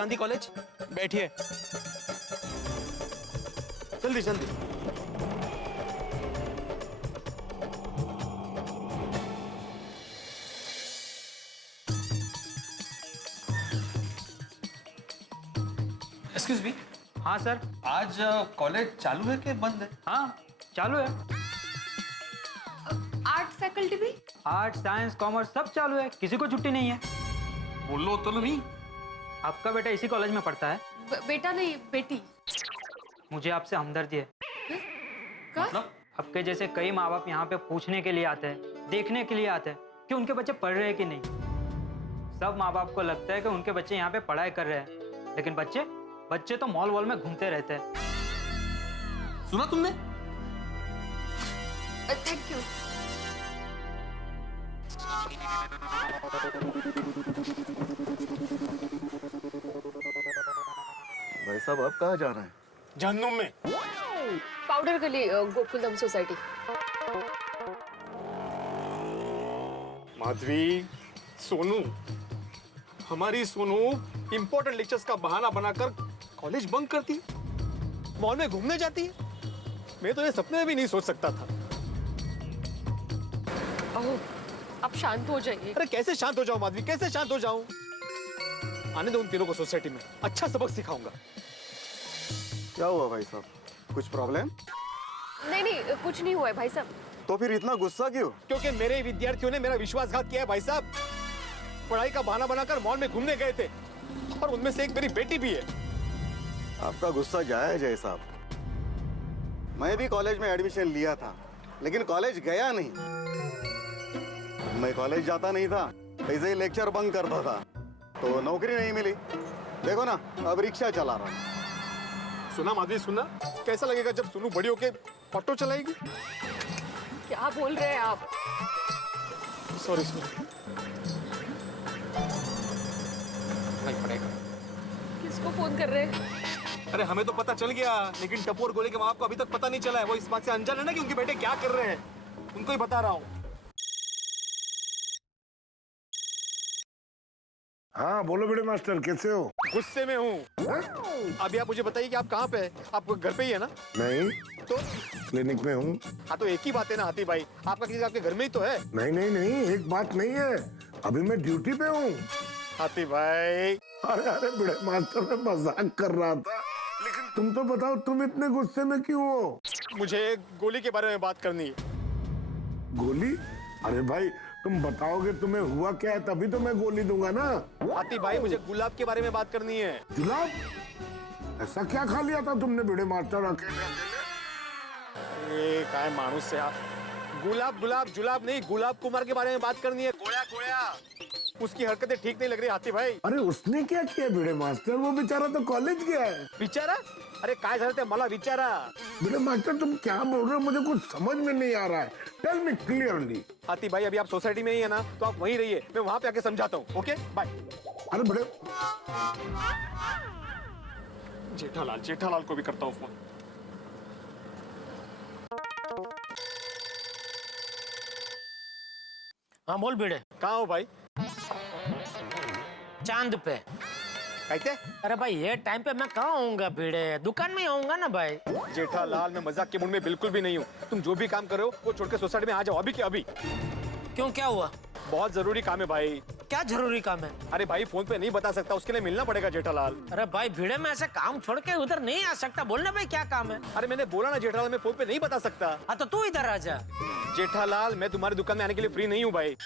Gandhi college. बैठिए, जल्दी जल्दी। Excuse me. हाँ सर। आज कॉलेज चालू है कि बंद है? हाँ चालू है। आर्ट फैकल्टी भी? आर्ट साइंस कॉमर्स सब चालू है, किसी को छुट्टी नहीं है। बोलो तो नहीं। आपका बेटा इसी कॉलेज में पढ़ता है? बेटा नहीं, बेटी। मुझे आपसे हमदर्दी है। मतलब? आपके जैसे कई माँ बाप यहाँ पे पूछने के लिए आते हैं, देखने के लिए आते हैं कि उनके बच्चे पढ़ रहे हैं कि नहीं। सब माँ बाप को लगता है कि उनके बच्चे यहाँ पे पढ़ाई कर रहे हैं, लेकिन बच्चे तो मॉल वॉल में घूमते रहते हैं। सुना तुमने? Thank you. भाई साहब आप कहाँ जा रहे हैं? जहन्नुम में। पाउडर गली, गोकुलधाम सोसाइटी। माधवी, सोनू, हमारी सोनू इंपॉर्टेंट लेक्चर्स का बहाना बनाकर कॉलेज बंक करती है, मॉल में घूमने जाती है। मैं तो ये सपने में भी नहीं सोच सकता था। ओह, आप शांत हो जाइए। अरे कैसे शांत हो जाऊं माधवी, कैसे शांत हो जाऊं? आने दो उन तीनों को सोसाइटी में, अच्छा सबक सिखाऊंगा। क्या हुआ भाई साहब, कुछ प्रॉब्लम? नहीं नहीं, कुछ नहीं हुआ है भाई साहब। तो फिर इतना गुस्सा क्यों? क्योंकि मेरे विद्यार्थियों ने मेरा विश्वासघात किया है भाई साहब। पढ़ाई का बहाना बनाकर मॉल में घूमने गए थे, और उनमें से एक मेरी बेटी भी है। आपका गुस्सा जायज है साहब। मैं भी कॉलेज में एडमिशन लिया था, लेकिन कॉलेज गया नहीं। मैं कॉलेज जाता नहीं था, ऐसे ही लेक्चर बंक करता था, तो नौकरी नहीं मिली। देखो ना, अब रिक्शा चला रहा हूं। सुना माधवी, सुना? कैसा लगेगा जब सोनू बड़ी होके ऑटो चलाएगी? क्या बोल रहे हैं आप? सॉरी सोनू। नहीं पड़ेगा। किसको फोन कर रहे हैं? अरे हमें तो पता चल गया, लेकिन टप्पू और गोले के माँ बाप को अभी तक पता नहीं चला है। वो इस बात से अनजान है ना कि उनके बेटे क्या कर रहे हैं। उनको ही बता रहा हूँ। हाँ बोलो बड़े मास्टर, कैसे हो? गुस्से में हूँ। अभी आप मुझे बताइए कि आप कहाँ पे हैं? आप घर पे ही है ना? नहीं, तो क्लिनिक में हूँ। हाँ, तो एक ही बात है ना हाथी भाई, आपका क्लिनिक आपके घर में ही तो है। नहीं नहीं नहीं, एक बात नहीं है, अभी मैं ड्यूटी पे हूँ। हाथी भाई, अरे अरे बड़े मास्टर, मैं मजाक कर रहा था, लेकिन तुम तो बताओ, तुम इतने गुस्से में क्यों हो? मुझे गोली के बारे में बात करनी है। गोली? अरे भाई तुम बताओगे तुम्हें हुआ क्या है, तभी तो मैं गोली दूंगा ना। हाथी भाई, मुझे गुलाब के बारे में बात करनी है। गुलाब? ऐसा क्या खा लिया था तुमने बड़े मास्टर अकेले? ये काय मानुस से आप। गुलाब गुलाब जुलाब नहीं, गुलाब कुमार के बारे में बात करनी है। गोया गोया, उसकी हरकतें ठीक नहीं लग रही हाथी भाई। अरे उसने क्या किया बड़े मास्टर? वो बेचारा तो कॉलेज गया है। विचारा? अरे काय झालं ते मला विचारा। बड़े मास्टर तुम क्या बोल रहे हो, मुझे कुछ समझ में नहीं आ रहा है। Tell me clearly. हाथी भाई, अभी आप सोसाइटी में ही है ना, तो आप वहीं रहिए, मैं वहां पे आके समझाता हूँ। Okay bye. अरे बड़े, जेठालाल, जेठालाल को भी करता हूँ फोन। हाँ बोल भिड़े। कहाँ हो भाई? चांद पे। कहते? अरे भाई ये टाइम पे मैं कहाँ होऊंगा भिड़े, दुकान में ही होऊंगा ना भाई। जेठालाल, मैं मजाक के मूड में बिल्कुल भी नहीं हूँ। तुम जो भी काम कर रहे हो वो छोड़ के सोसाइटी में आ जाओ अभी के अभी। क्यों, क्या हुआ? बहुत जरूरी काम है भाई। क्या जरूरी काम है? अरे भाई फोन पे नहीं बता सकता, उसके लिए मिलना पड़ेगा जेठालाल। अरे भाई भिड़े में ऐसे काम छोड़ के उधर नहीं आ सकता, बोलना भाई क्या काम है? अरे मैंने बोला ना जेठालाल, मैं फोन पे नहीं बता सकता। हाँ तो तू इधर आ जा। जेठालाल, मैं तुम्हारी दुकान में आने के लिए फ्री नहीं हूँ भाई।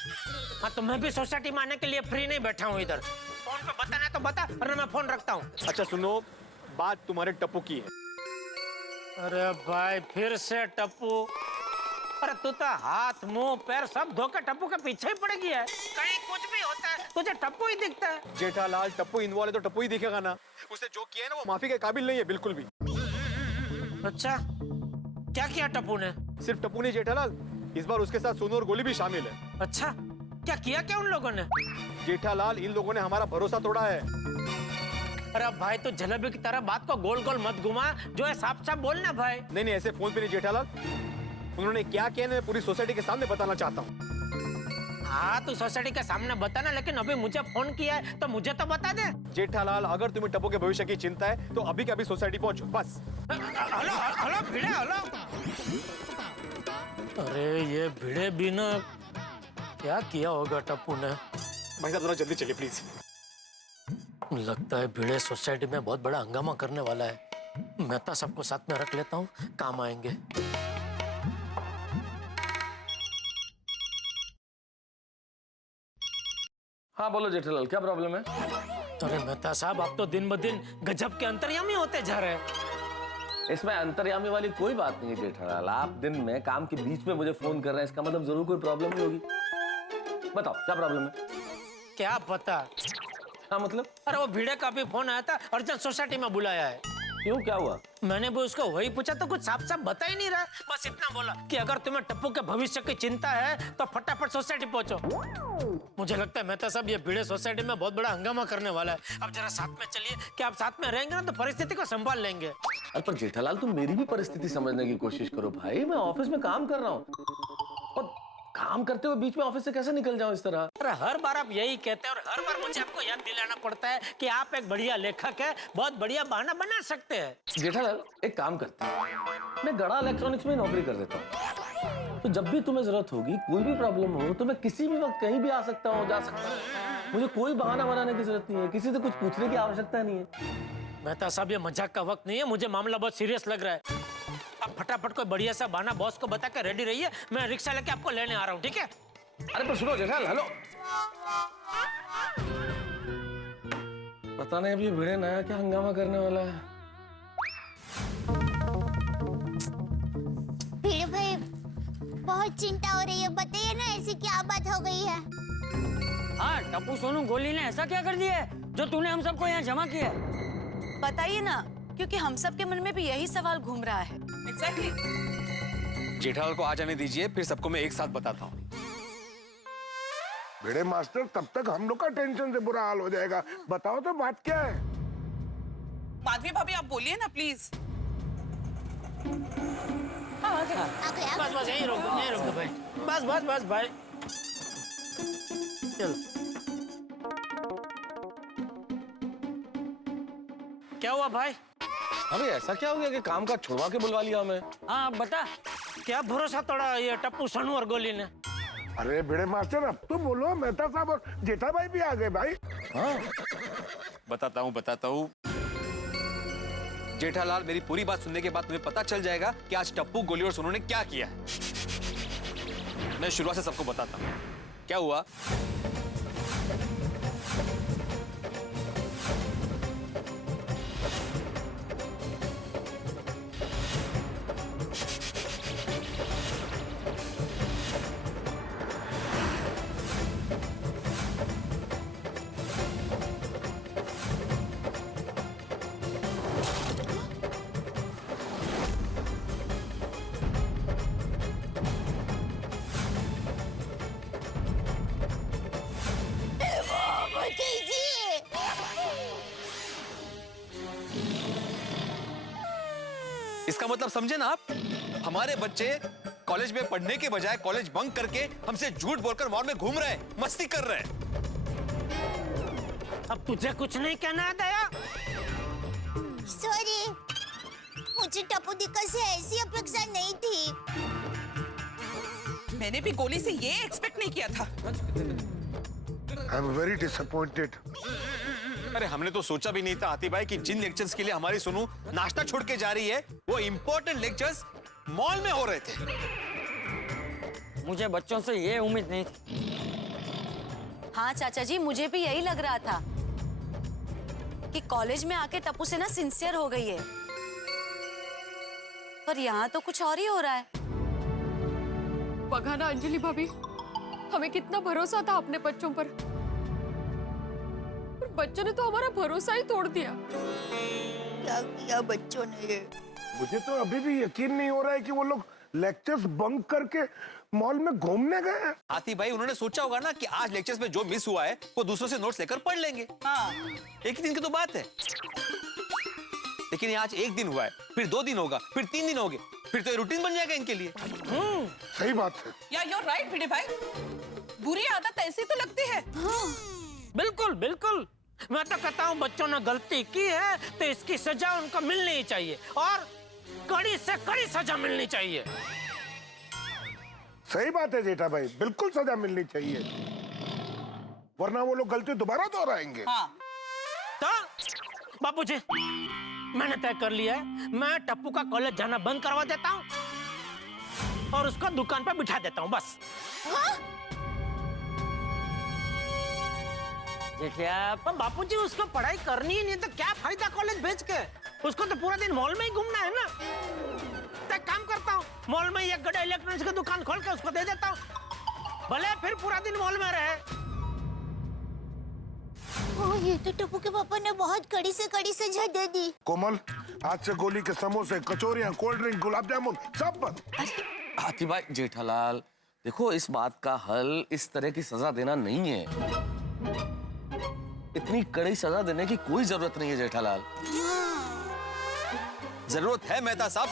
हाँ तो मैं भी सोसाइटी में आने के लिए फ्री नहीं बैठा हूँ इधर। फोन पे बताना तो बता, वरना मैं फोन रखता हूँ। अच्छा सुनो, बात तुम्हारे टप्पू की है। अरे भाई फिर से टप्पू? अरे तू तो हाथ मुंह पैर सब धोकर टप्पू के पीछे ही पड़ गया है। कहीं कुछ भी होता है तुझे टप्पू ही दिखता है। जेठालाल, टप्पू इन्वॉल्व है तो टप्पू ही दिखेगा ना। उसने जो किया है ना वो माफी के काबिल नहीं है बिल्कुल भी। अच्छा, क्या किया टप्पू ने? सिर्फ टप्पू नहीं जेठालाल, इस बार उसके साथ सोनू और गोली भी शामिल है। अच्छा, क्या किया क्या उन लोगों ने? जेठालाल, इन लोगों ने हमारा भरोसा तोड़ा है। अरे भाई तो जलेबी की तरह बात को गोल गोल मत घुमा, जो है साफ साफ बोलना भाई। नहीं नहीं, ऐसे फोन पे नहीं जेठालाल। उन्होंने क्या किया मैं पूरी सोसाइटी के सामने बताना चाहता हूँ। हाँ तू सोसाइटी के सामने बताना, लेकिन अभी मुझे फोन किया है तो मुझे तो बता दे। जेठालाल, अगर तुम्हें टप्पू के भविष्य की चिंता है तो अभी के अभी सोसाइटी पहुंचो बस। हेलो हेलो भिड़े, हेलो। अरे ये भिड़े भी ना, क्या किया होगा टप्पू ने। भाई साहब थोड़ा जल्दी चलिए प्लीज। लगता है भिड़े सोसाइटी में बहुत बड़ा हंगामा करने वाला है। मेहता सबको साथ में रख लेता हूँ, काम आएंगे। हाँ बोलो जेठालाल, क्या प्रॉब्लम है? अरे मेहता साहब, आप तो दिन ब दिन गजब के अंतर्यामी होते जा रहे हैं। इसमें अंतर्यामी वाली कोई बात नहीं है जेठालाल। आप दिन में काम के बीच में मुझे फोन कर रहे हैं, इसका मतलब जरूर कोई प्रॉब्लम ही होगी। बताओ क्या प्रॉब्लम है? क्या पता। हाँ मतलब? अरे वो भिड़े का भी फोन आया था, अर्जेंट सोसाइटी में बुलाया है। क्यों, क्या हुआ? मैंने भी उसको वही पूछा तो कुछ साफ साफ बता ही नहीं रहा। बस इतना बोला कि अगर तुम्हें टप्पू के भविष्य की चिंता है तो फटाफट सोसाइटी पहुंचो। मुझे लगता है मेहता साहब, ये भिड़े सोसाइटी में बहुत बड़ा हंगामा करने वाला है। अब जरा साथ में चलिए, कि आप साथ में रहेंगे ना तो परिस्थिति को संभाल लेंगे। अरे पर जेठालाल, तुम मेरी भी परिस्थिति समझने की कोशिश करो भाई। मैं ऑफिस में काम कर रहा हूँ और काम करते हुए बीच में ऑफिस से कैसे निकल जाऊं इस तरह? अरे हर बार आप यही कहते हैं और हर बार मुझे आपको याद दिलाना पड़ता है कि आप एक बढ़िया लेखक है, बहुत बढ़िया बहाना बना सकते हैं। जेठालाल, एक काम करते हैं, मैं गड़ा इलेक्ट्रॉनिक्स में नौकरी कर देता हूँ। तो जब भी तुम्हें जरूरत होगी, कोई भी प्रॉब्लम हो, तो मैं किसी भी वक्त कहीं भी आ सकता हूँ, जा सकता हूँ। मुझे कोई बहाना बनाने की जरूरत नहीं है, किसी से कुछ पूछने की आवश्यकता नहीं है। मेहता साहब, ये मजाक का वक्त नहीं है, मुझे मामला बहुत सीरियस लग रहा है। आप फटाफट कोई बढ़िया सा बहाना बॉस को बता के रेडी रहिए, मैं रिक्शा लेके आपको लेने आ रहा हूँ, ठीक है? अरे पर सुनो जेठालाल, हेलो। पता नहीं अभी भिड़े नया क्या हंगामा करने वाला है। भिड़े भाई, बहुत चिंता हो रही है, बताइए ना ऐसी क्या बात हो गई है। हाँ टप्पू सोनू गोली ने ऐसा क्या कर दिया है जो तूने हम सबको यहाँ जमा किया है? बताइए ना, क्योंकि हम सब के मन में भी यही सवाल घूम रहा है। जेठालाल को आ जाने दीजिए, फिर सबको मैं एक साथ बताता हूँ। भिड़े मास्टर, तब तक हम लोग का टेंशन से बुरा हाल हो जाएगा। बताओ तो बात क्या है? माधवी भाभी, आप बोलिए ना प्लीज। आ गया। बस बस यहीं रोक दो भाई। बस बस बस भाई, चलो। क्या हुआ भाई? अबे ऐसा क्या हो गया कि काम का छुड़वा के बुलवा लिया हमें? हाँ बता, क्या भरोसा तोड़ा ये टप्पू सोनू और गोली ने? अरे भिड़े मास्टर, अब तो बोलो। मेहता साहब और जेठा भाई भी आ गए भाई। हाँ बताता हूँ। जेठालाल, मेरी पूरी बात सुनने के बाद तुम्हें पता चल जाएगा कि आज टप्पू, गोली और सोनू ने क्या किया है। मैं शुरुआत से सबको बताता हूँ क्या हुआ। इसका मतलब समझे ना आप? हमारे बच्चे कॉलेज में पढ़ने के बजाय कॉलेज बंक करके हमसे झूठ बोलकर मॉल में घूम रहे हैं, मस्ती कर रहे हैं। अब तुझे कुछ नहीं कहना है दया? सॉरी, मुझे टप्पू दिक्कत से ऐसी अपेक्षा नहीं थी। मैंने भी गोली से ये एक्सपेक्ट नहीं किया था। I am very disappointed. अरे हमने तो सोचा भी नहीं था हाथी भाई कि जिन लेक्चर्स के लिए हमारी सोनू नाश्ता छोड़ के जा रही है, वो इम्पोर्टेंट लेक्चर्स मॉल में हो रहे थे। मुझे बच्चों से ये उम्मीद नहीं थी। हाँ चाचा जी, मुझे भी यही लग रहा था कि कॉलेज में आके टप्पू से ना सिंसियर हो गई है, पर यहाँ तो कुछ और ही हो रहा है। बघा ना अंजलि भाभी, हमें कितना भरोसा था अपने बच्चों पर बच्चों ने तो हमारा भरोसा ही तोड़ दिया। क्या किया बच्चों ने? मुझे तो अभी भी यकीन नहीं हो रहा है कि वो लोग लेक्चर्स बंक करके मॉल में घूमने गए हैं। हाथी भाई, उन्होंने सोचा होगा ना कि आज लेक्चर्स में जो मिस हुआ है वो दूसरों से नोट्स लेकर पढ़ लेंगे। हाँ। एक ही दिन की तो बात है। लेकिन ये आज एक दिन हुआ है, फिर 2 दिन होगा, फिर 3 दिन होंगे, फिर तो ये रूटीन बन जाएगा इनके लिए। सही बात है। या you're right भिड़े भाई। बुरी आदत ऐसी तो लगती है। बिल्कुल बिल्कुल, मैं तो कहता हूँ बच्चों ने गलती की है तो इसकी सजा उनको मिलनी ही चाहिए, और कड़ी से कड़ी सजा मिलनी चाहिए। सही बात है जेठा भाई, बिल्कुल सजा मिलनी चाहिए, वरना वो लोग गलती दोबारा दोहराएंगे। तो बापूजी, मैंने तय कर लिया है, मैं टप्पू का कॉलेज जाना बंद करवा देता हूँ और उसको दुकान पर बिठा देता हूँ, बस। जेठिया, पर बापूजी उसको पढ़ाई करनी ही नहीं तो क्या फायदा कॉलेज भेज के? उसको तो पूरा दिन मॉल में ही घूमना है ना। तो एक काम करता हूँ, मॉल में एक गड़ा इलेक्ट्रॉनिक्स की दुकान खोल के उसको दे देता हूँ, भले फिर पूरा दिन मॉल में रहे। ये तो टप्पू के पापा ने बहुत कड़ी से कड़ी सजा दे दी। कोमल, आज से गोली के समोसे, कचौरियां, कोल्ड ड्रिंक, गुलाब जामुन सब बंद। हाथी भाई, जेठालाल, देखो इस बात का हल इस तरह की सजा देना नहीं है। इतनी कड़ी सजा देने की कोई जरूरत नहीं है जेठालाल। जरूरत है मेहता साहब,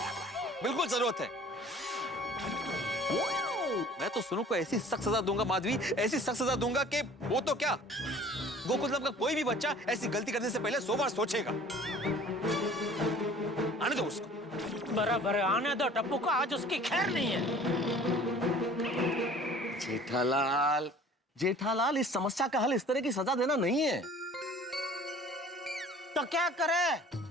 बिल्कुल जरूरत है। मैं तो सोनू को ऐसी सख्त सजा दूंगा माधवी, ऐसी सख्त सजा दूंगा कि वो तो क्या, गोकुलम का कोई भी बच्चा ऐसी गलती करने से पहले 100 बार सोचेगा। आने दो उसको। बराबर है, आने दो टप्पू को, आज उसकी खैर नहीं है। जेठालाल, जेठालाल, इस समस्या का हल इस तरह की सजा देना नहीं है। तो क्या करे?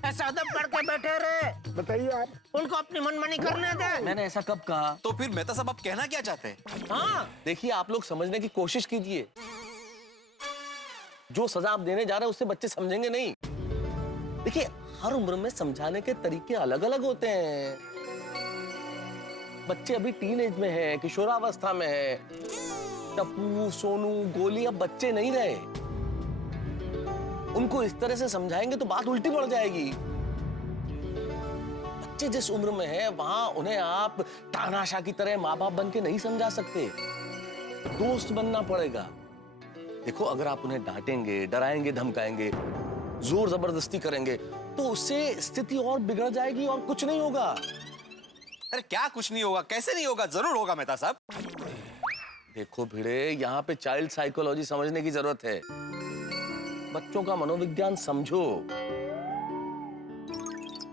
ऐसा अदब करके बैठे रहे? बताइए आप। उनको अपनी मनमानी करने दे। मैंने ऐसा कब कहा? तो फिर मेहता साहब आप कहना क्या चाहते हैं? हाँ, देखिए, आप लोग समझने की कोशिश कीजिए। जो सजा आप देने जा रहे हैं उससे बच्चे समझेंगे नहीं। देखिए, हर उम्र में समझाने के तरीके अलग अलग होते हैं। बच्चे अभी टीनेज में हैं, किशोरावस्था में है। टप्पू, सोनू, गोली अब बच्चे नहीं रहे। उनको इस तरह से समझाएंगे तो बात उल्टी पड़ जाएगी। बच्चे जिस उम्र में है वहां उन्हें आप तानाशाह की तरह माँ बाप बन के नहीं समझा सकते, दोस्त बनना पड़ेगा। देखो, अगर आप उन्हें डांटेंगे, डराएंगे, धमकाएंगे, जोर जबरदस्ती करेंगे तो उससे स्थिति और बिगड़ जाएगी और कुछ नहीं होगा। अरे क्या कुछ नहीं होगा? कैसे नहीं होगा? जरूर होगा मेहता साहब। देखो भिड़े, यहाँ पे चाइल्ड साइकोलॉजी समझने की जरूरत है। बच्चों का मनोविज्ञान समझो।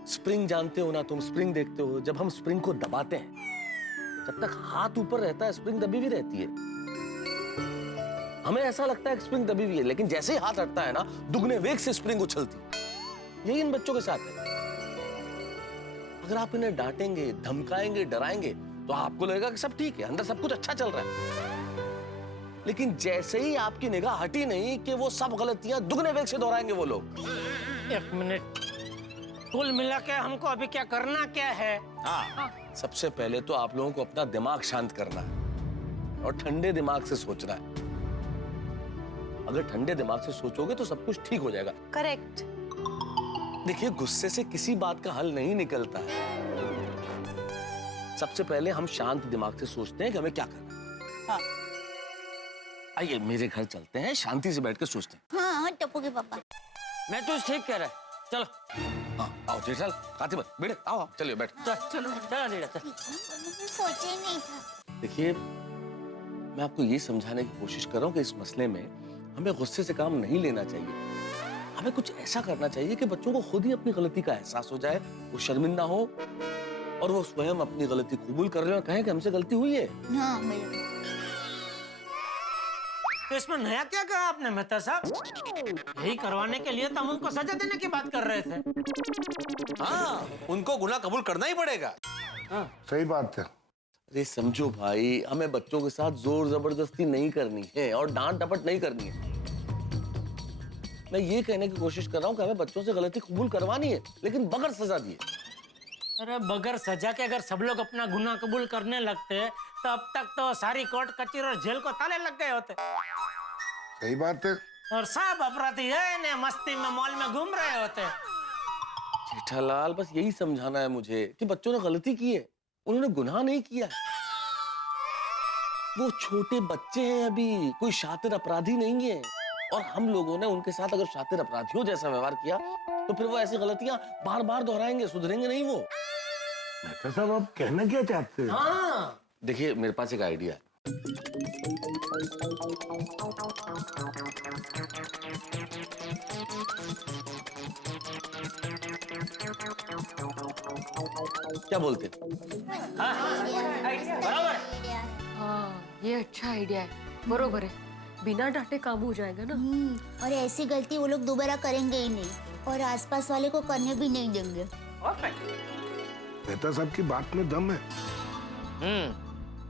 स्प्रिंग जानते हो ना तुम? स्प्रिंग देखते हो? जब हम स्प्रिंग को दबाते हैं, जब तक हाथ ऊपर रहता है स्प्रिंग दबी हुई रहती है। हमें ऐसा लगता है कि स्प्रिंग दबी हुई है, लेकिन जैसे ही हाथ हटता है ना, दुगने वेग से स्प्रिंग उछलती। यही इन बच्चों के साथ है। अगर आप इन्हें डांटेंगे, धमकाएंगे, डराएंगे तो आपको लगेगा कि सब ठीक है, अंदर सब कुछ अच्छा चल रहा है। लेकिन जैसे ही आपकी निगाह हटी नहीं कि वो सब गलतियां दुगने वेग से दोहराएंगे वो लोग। एक मिनट, कुल मिला के हमको अभी क्या करना क्या है? हाँ, सबसे पहले तो आप लोगों को अपना दिमाग शांत करना है और ठंडे दिमाग से सोचना है। अगर ठंडे दिमाग से सोचोगे तो सब कुछ ठीक हो जाएगा। करेक्ट। देखिए, गुस्से से किसी बात का हल नहीं निकलता है। सबसे पहले हम शांत दिमाग से सोचते हैं कि हमें क्या करना है। हाँ। आइए मेरे घर चलते हैं, शांति से बैठ के सोचते हैं। हाँ, टप्पू के पापा। मैं तो ठीक कह रहा है, चलो। हाँ, आओ जेठल, कातिब, बेटे आओ, चलिए बैठ। चलो नीरा, चल। सोचा ही नहीं था। देखिए, मैं आपको ये समझाने की कोशिश कर रहा हूँ कि इस मसले में हमें गुस्से से काम नहीं लेना चाहिए। हमें कुछ ऐसा करना चाहिए कि बच्चों को खुद ही अपनी गलती का एहसास हो जाए, वो शर्मिंदा हो और वो स्वयं अपनी गलती कबूल कर रहे हो, कहें कि हमसे गलती हुई है। हाँ भैया। तो इसमें नया क्या कहा आपने मेहता साहब? यही करवाने के लिए तो हम उनको सजा देने की बात कर रहे थे। हाँ, उनको गुनाह कबूल करना ही पड़ेगा। सही बात है। अरे समझो भाई, हमें बच्चों के साथ जोर जबरदस्ती नहीं करनी है और डांट डपट नहीं करनी है। मैं ये कहने की कोशिश कर रहा हूँ कि हमें बच्चों से गलती कबूल करवानी है, लेकिन बगैर सजा दिए। अरे बगैर सजा के अगर सब लोग अपना गुनाह कबूल करने लगते तो अब तक तो सारी कोर्ट कचहरी और जेल को ताले लग गए होते। सही बात है। और सब अपराधी है मस्ती में मॉल में घूम रहे होते। जेठालाल, बस यही समझाना है मुझे कि बच्चों ने गलती की है, उन्होंने गुनाह नहीं किया। वो छोटे बच्चे हैं अभी, कोई शातिर अपराधी नहीं है। और हम लोगों ने उनके साथ अगर शातिर अपराधियों जैसा व्यवहार किया तो फिर वो ऐसी गलतियां बार बार दोहराएंगे, सुधरेंगे नहीं वो। मेहता साहब, आप कहना क्या चाहते हैं? हाँ, देखिए, मेरे पास एक आइडिया है। क्या बोलते? हाँ ये अच्छा आइडिया है, बरोबर है, बिना डांटे काम हो जाएगा ना। और ऐसी गलती वो लोग दोबारा करेंगे ही नहीं और आसपास वाले को करने भी नहीं देंगे। मेहता साहब की बात में दम है।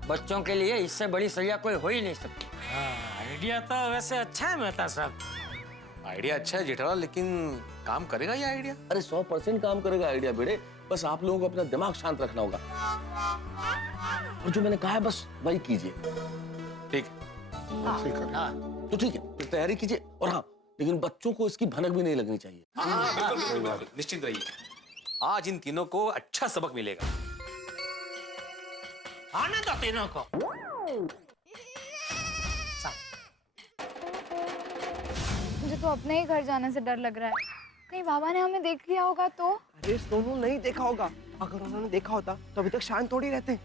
बच्चों के लिए इससे बड़ी सजा कोई हो ही नहीं सकती। आइडिया तो वैसे अच्छा है मेहता साहब। आइडिया अच्छा है जेठालाल, लेकिन काम करेगा ये आइडिया? अरे 100% काम करेगा आइडिया बेटे, बस आप लोगों को अपना दिमाग शांत रखना होगा और जो मैंने कहा है बस वही कीजिए। ठीक है। ऐसे ही करें। तो ठीक है, फिर तैयारी कीजिए। और हाँ, लेकिन बच्चों को इसकी भनक भी नहीं लगनी चाहिए। बिल्कुल, निश्चिंत रहिए। आज इन तीनों को अच्छा सबक मिलेगा। आने दो तीनों को। मुझे तो अपने ही घर जाने से डर लग रहा है, कहीं बाबा ने हमें देख लिया होगा तो। अरे सोनू नहीं देखा होगा, अगर उन्होंने देखा होता तो अभी तक शांत थोड़ी रहते।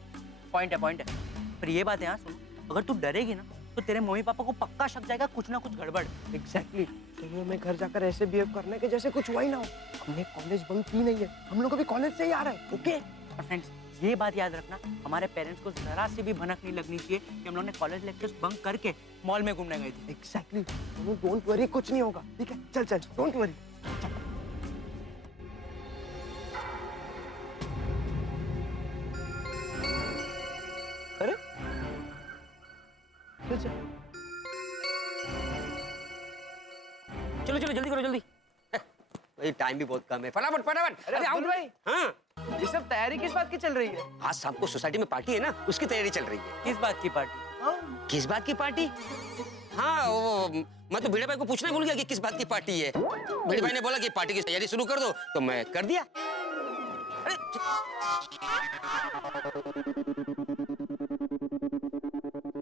पॉइंट है। पर ये बात है हाँ सुनो, अगर तू डरेगी ना तो तेरे मम्मी पापा को पक्का शक जाएगा कुछ ना कुछ गड़बड़। एग्जैक्टली। सोनू में घर जाकर ऐसे बिहेव करने के जैसे कुछ हुआ ही ना हो। हमने कॉलेज बंक की नहीं है, हम लोग अभी कॉलेज से ही आ रहे हैं। ओके और फ्रेंड्स ये बात याद रखना, हमारे पेरेंट्स को जरा सी भी भनक नहीं लगनी चाहिए कि हम लोग ने कॉलेज लेक्चर्स बंक करके मॉल में घूमने गए थे। एग्जैक्टली। सोनू डोंट वरी, कुछ नहीं होगा। ठीक है, चल चल, डोंट वरी। अरे चल चल। चलो चलो जल्दी करो जल्दी। भाई टाइम भी बहुत कम है, फटाफट फटाफट। अरे अब्दुल भाई, हाँ, ये सब तैयारी किस बात की चल रही है? आज शाम को सोसाइटी में पार्टी है ना, उसकी तैयारी चल रही है। किस बात की पार्टी? किस बात की पार्टी? हाँ वो मैं तो भिड़े भाई को पूछना भूल गया कि किस बात की पार्टी है। भिड़े भाई ने बोला कि पार्टी की तैयारी शुरू कर दो, तो मैं कर दिया। अरे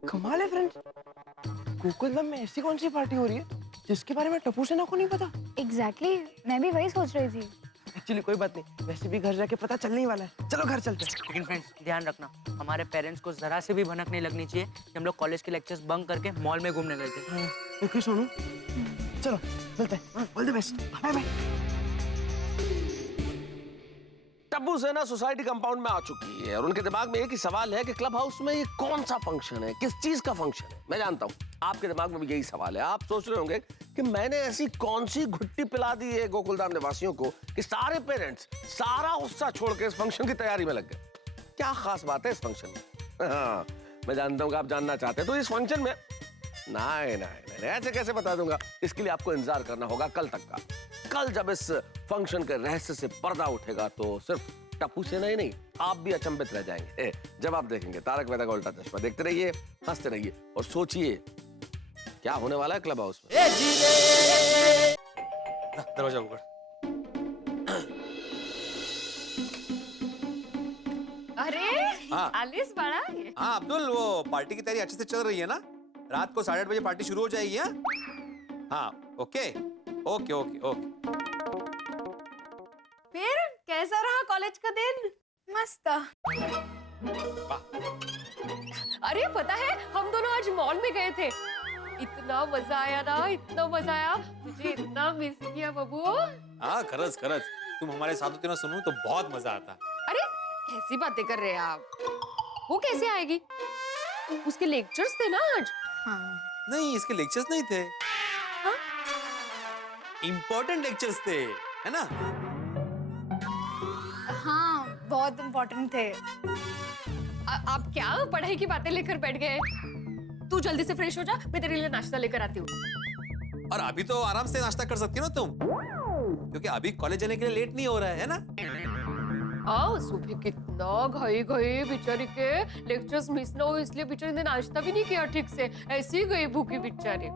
कमाल है फ्रेंड्स, गोकुलधाम में ऐसी कौन सी पार्टी हो रही है जिसके बारे में टप्पू सेना को नहीं पता? एग्जैक्टली, मैं भी वही सोच रही थी। एक्चुअली कोई बात नहीं, वैसे भी घर जाके पता चलने ही वाला है। चलो घर चलते हैं। लेकिन फ्रेंड्स ध्यान रखना, हमारे पेरेंट्स को जरा से भी भनक नहीं लगनी चाहिए कि हम लोग कॉलेज के लेक्चर्स बंक करके मॉल में घूमने गए थे। ओके सोनू, चलो मिलते हैं। All the best, bye bye. Tappu Sena society compound में आ चुकी है और उनके दिमाग में एक ही सवाल है कि क्लब हाउस में ये कौन सा फंक्शन है, किस चीज का फंक्शन है। मैं जानता हूँ आपके दिमाग में भी यही सवाल है। आप सोच रहे होंगे कि मैंने ऐसी कौन सी घुट्टी पिला दी है गोकुलधाम निवासियों को कि सारे पेरेंट्स सारा उत्साह छोड़ के इस फंक्शन की तैयारी में लग गए। क्या खास बात है इस फंक्शन में? हाँ, मैं जानता हूँ कि आप जानना चाहते हैं। तो इस फंक्शन में नहीं, ऐसे कैसे बता दूंगा। इसके लिए आपको इंतजार करना होगा कल तक का। कल जब इस फंक्शन के रहस्य से पर्दा उठेगा तो सिर्फ टप्पू सेना ही नहीं, आप भी अचंभित रह जाएंगे जब आप देखेंगे तारक मेहता का उल्टा चश्मा। देखते रहिए, हंसते रहिए और सोचिए क्या होने वाला है क्लब हाउस में। दरवाजा ऊपर। अरे हाँ। आलिस बड़ा है। हाँ अब्दुल, वो पार्टी की तैयारी अच्छे से चल रही है ना? रात को 8:30 बजे पार्टी शुरू हो जाएगी। हाँ ओके ओके ओके ओके। फिर कैसा रहा कॉलेज का दिन? मस्त। अरे पता है हम दोनों आज मॉल में गए थे, इतना मजा आया ना, इतना मजा आया, मुझे इतना मिस किया बबू। हाँ खरच खरच, तुम हमारे साथ होती ना सुनू तो बहुत मजा आता। अरे कैसी बातें कर रहे हैं आप? वो कैसे आएगी? उसके लेक्चर्स थे ना आज। हाँ। नहीं, इसके लेक्चर्स नहीं थे। हाँ? इम्पोर्टेंट लेक्चर्स थे, है ना? हाँ बहुत इम्पोर्टेंट थे। आप क्या पढ़ाई की बातें लेकर बैठ गए? तू जल्दी से फ्रेश हो जा, मैं तेरे लिए नाश्ता लेकर आती हूँ। और अभी तो आराम से नाश्ता कर सकती हो ना तुम, क्योंकि अभी कॉलेज जाने के लिए लेट नहीं हो रहा है ना? आओ, सुबह कितना घाई गई बेचारी के, लेक्चर्स मिस ना हो इसलिए बेचारी ने नाश्ता भी नहीं किया ठीक से, ऐसी ही गई भूखी बेचारी।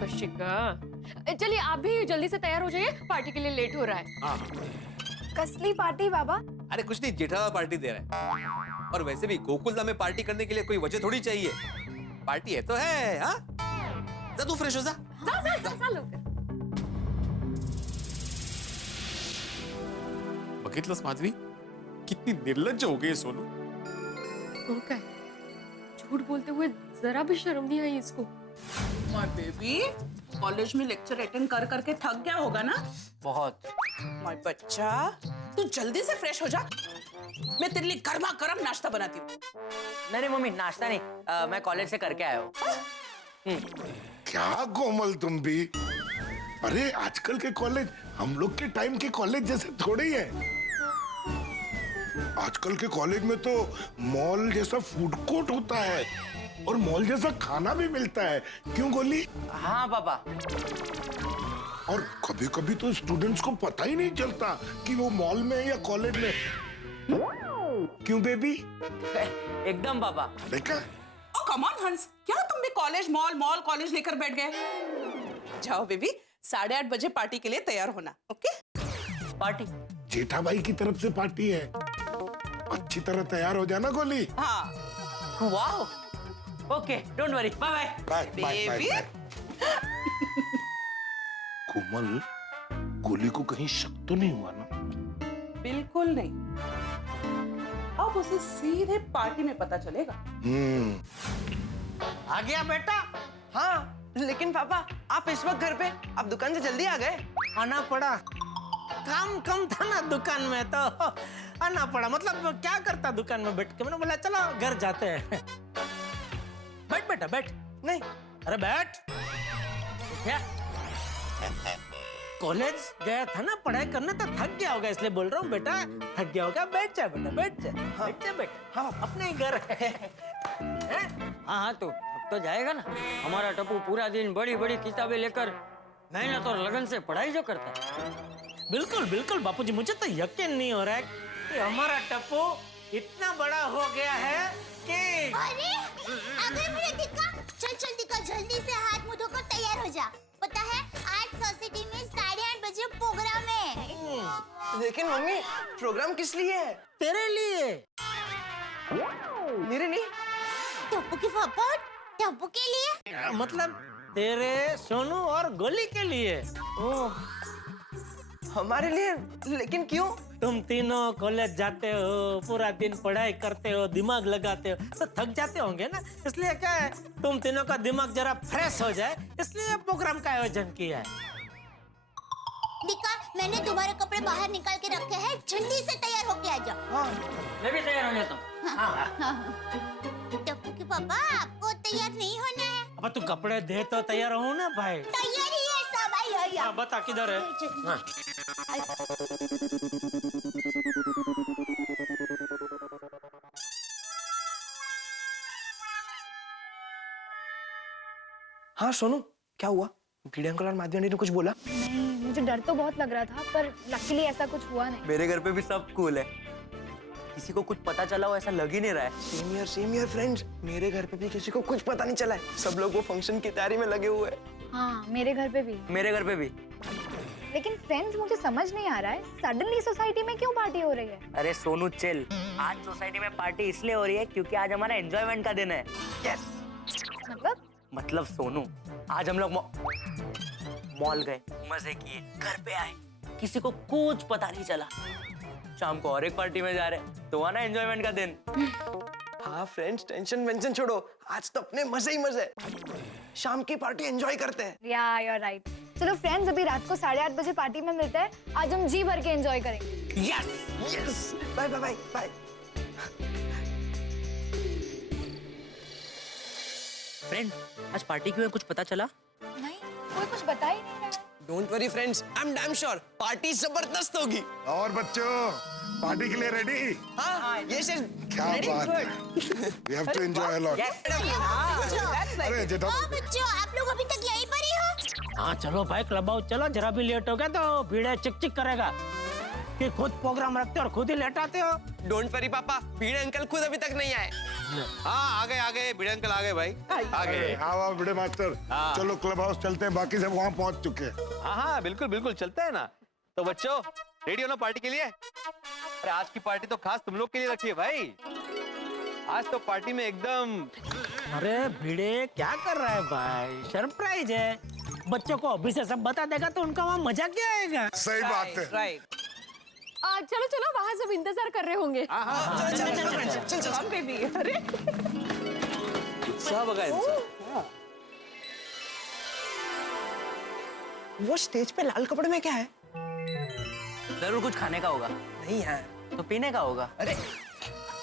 कशिका, चलिए आप भी जल्दी से तैयार हो जाइए, पार्टी के लिए लेट हो रहा है। हाँ। कसली पार्टी बाबा? अरे कुछ नहीं, जेठालाल पार्टी दे रहा है। और वैसे भी गोकुलधाम में पार्टी करने के लिए कोई वजह थोड़ी चाहिए, पार्टी है तो है। हाँ जा तू फ्रेश हो जा। जा लवकर। बघितलंस माधवी, कितनी निर्लज्ज हो गई सोनू। तो क्या, झूठ बोलते हुए जरा भी शर्म नहीं आई इसको। माय बेबी, कॉलेज में लेक्चर अटेंड कर करके थक गया होगा ना? बहुत। माय बच्चा, तू जल्दी से फ्रेश हो जा, मैं तेरे लिए गर्मा गर्म नाश्ता बनाती हूँ। नहीं मम्मी, नाश्ता नहीं, मैं कॉलेज से करके आया हूँ। क्या कोमल तुम भी, अरे आजकल के कॉलेज हम लोग के टाइम के कॉलेज जैसे थोड़े ही है। आजकल के कॉलेज में तो मॉल जैसा फूड कोर्ट होता है और मॉल जैसा खाना भी मिलता है, क्यों गोली? हाँ पापा। और कभी कभी तो स्टूडेंट्स को पता ही नहीं चलता कि वो मॉल में है या कॉलेज में। क्यों बेबी? एकदम पापा। देखा? ओ कम ऑन हंस, क्या तुम भी कॉलेज मॉल मॉल कॉलेज लेकर बैठ गए? जाओ बेबी, 8:30 बजे पार्टी के लिए तैयार होना, ओके? पार्टी? जेठा भाई की तरफ से पार्टी है, अच्छी तरह तैयार हो जाना गोली। हाँ। Wow, okay, don't worry, bye bye. Bye bye bye. Komal, Goli को कहीं शक तो नहीं हुआ ना? बिल्कुल नहीं, अब उसे सीधे पार्टी में पता चलेगा। आ गया बेटा? हाँ, लेकिन पापा आप इस वक्त घर पे, आप दुकान से जल्दी आ गए। आना पड़ा, काम कम था ना दुकान में तो आना पड़ा। मतलब क्या करता दुकान में बैठ के, मैंने बोला चलो घर जाते हैं। बैठ बेटा बैठ। नहीं। अरे बैठ। क्या कॉलेज गया था ना पढ़ाई करने, तो थक गया होगा इसलिए बोल रहा हूँ बेटा, थक गया होगा, बैठ जा बेटा, बैठ जा। हाँ। बैठ जा बेटा, हाँ अपने ही घर है। हाँ तो थक तो जाएगा ना। हमारा टप्पू पूरा दिन बड़ी बड़ी किताबें लेकर मेहनत और लगन से पढ़ाई जो करता है। बिल्कुल बिल्कुल बापूजी, मुझे तो यकीन नहीं हो रहा है कि हमारा टप्पू इतना बड़ा हो गया है कि। अरे अगर मुझे दिखा, चल चल दिखा, जल्दी से हाथ मुंह धोकर तैयार हो जा। पता है आज सोसाइटी में 8:30 बजे प्रोग्राम है। लेकिन मम्मी, प्रोग्राम किस लिए है? तेरे लिए। मेरे लिए? टप्पू के पापा, टप्पू के लिए? मतलब तेरे, सोनू और गोली के लिए। ओह, हमारे लिए? लेकिन क्यों? तुम तीनों कॉलेज जाते हो, पूरा दिन पढ़ाई करते हो, दिमाग लगाते हो, तो थक जाते होंगे ना, इसलिए क्या है तुम तीनों का दिमाग जरा फ्रेश हो जाए, इसलिए प्रोग्राम का आयोजन किया है। दिखा, मैंने तुम्हारे कपड़े बाहर निकाल के रखे हैं, जल्दी से तैयार होके आ जाओ। हाँ। मैं भी तैयार हो जाता हूँ। टप्पू के पापा, आपको तैयार नहीं होना है। अब तू कपड़े दे तो तैयार हो ना भाई। तैयार ही है सब, आई। हाँ, बता किधर है? हाँ। हाँ सोनू, क्या हुआ? भिड़े अंकल और माधवी आंटी ने कुछ बोला? नहीं, मुझे डर तो बहुत लग रहा था, पर लकीली ऐसा कुछ हुआ नहीं। मेरे घर पे भी सब कूल है, किसी को कुछ पता चला हो ऐसा लग ही नहीं रहा है। सेम ईयर फ्रेंड्स, मेरे घर पे भी किसी को कुछ पता नहीं चला है, सब लोग वो फंक्शन की तैयारी में लगे हुए हैं। हाँ, मेरे घर पे भी। मेरे घर पे भी। लेकिन फ्रेंड्स, मुझे समझ नहीं आ रहा है, सडनली सोसाइटी में क्यों पार्टी हो रही है? अरे सोनू चिल, आज सोसाइटी में पार्टी इसलिए हो रही है क्योंकि आज हमारा एंजॉयमेंट का दिन है। यस। मतलब सोनू, आज हम लोग मॉल गए, मजे किए, घर पे आए, किसी को कुछ पता नहीं चला, शाम को और एक पार्टी में जा रहे, तो आना एंजॉयमेंट का दिन। हाँ फ्रेंड्स, टेंशन वेंशन छोड़ो, आज तो अपने मजे ही मजे। शाम की पार्टी एंजॉय करते हैं। या यू आर राइट। चलो फ्रेंड्स, अभी रात को 8:30 बजे पार्टी में मिलते हैं। आज हम जी भर के एंजॉय करेंगे। Yes yes, bye bye bye bye. Friend, आज पार्टी क्यों है, कुछ पता चला? नहीं, कोई कुछ बता ही नहीं रहा है। Don't worry friends, I am damn sure party जबरदस्त होगी। और बच्चों, पार्टी के लिए रेडी? हाँ, ये सिर्फ क्या बात है, we have to enjoy a lot. अरे जेठा, बच्चों, आप लोग अभी तक यहीं पर ही हो? हाँ चलो भाई, क्लब हाउस चलो, जरा भी लेट हो गया तो भीड़े चिक चिक करेगा कि खुद प्रोग्राम रखते हो और खुद ही लेट आते हो। डोंट वरी पापा, भिड़े अंकल खुद अभी तक नहीं आए। हाँ आ गए भिड़े अंकल, आ गए भाई, आ गए। आओ भिड़े मास्टर, चलो क्लब हाउस चलते हैं, बाकी सब वहाँ पहुँच चुके हैं। हाँ हाँ बिल्कुल बिल्कुल, चलता है ना। तो बच्चों, रेडी हो ना पार्टी के लिए? अरे आज की पार्टी तो खास तुम लोग के लिए रखी है भाई, आज तो पार्टी में एकदम। अरे भिड़े क्या कर रहा है भाई, सरप्राइज है, बच्चों को अभी से सब बता देगा तो उनका वहाँ मजा क्या आएगा। सही बात है। राइट। चलो चलो, वहाँ सब इंतजार कर रहे होंगे। चल बेबी, अरे उत्साह बघा यांचा. वो स्टेज पे लाल कपड़े में क्या है? जरूर कुछ खाने का होगा. नहीं यार. तो पीने का होगा. अरे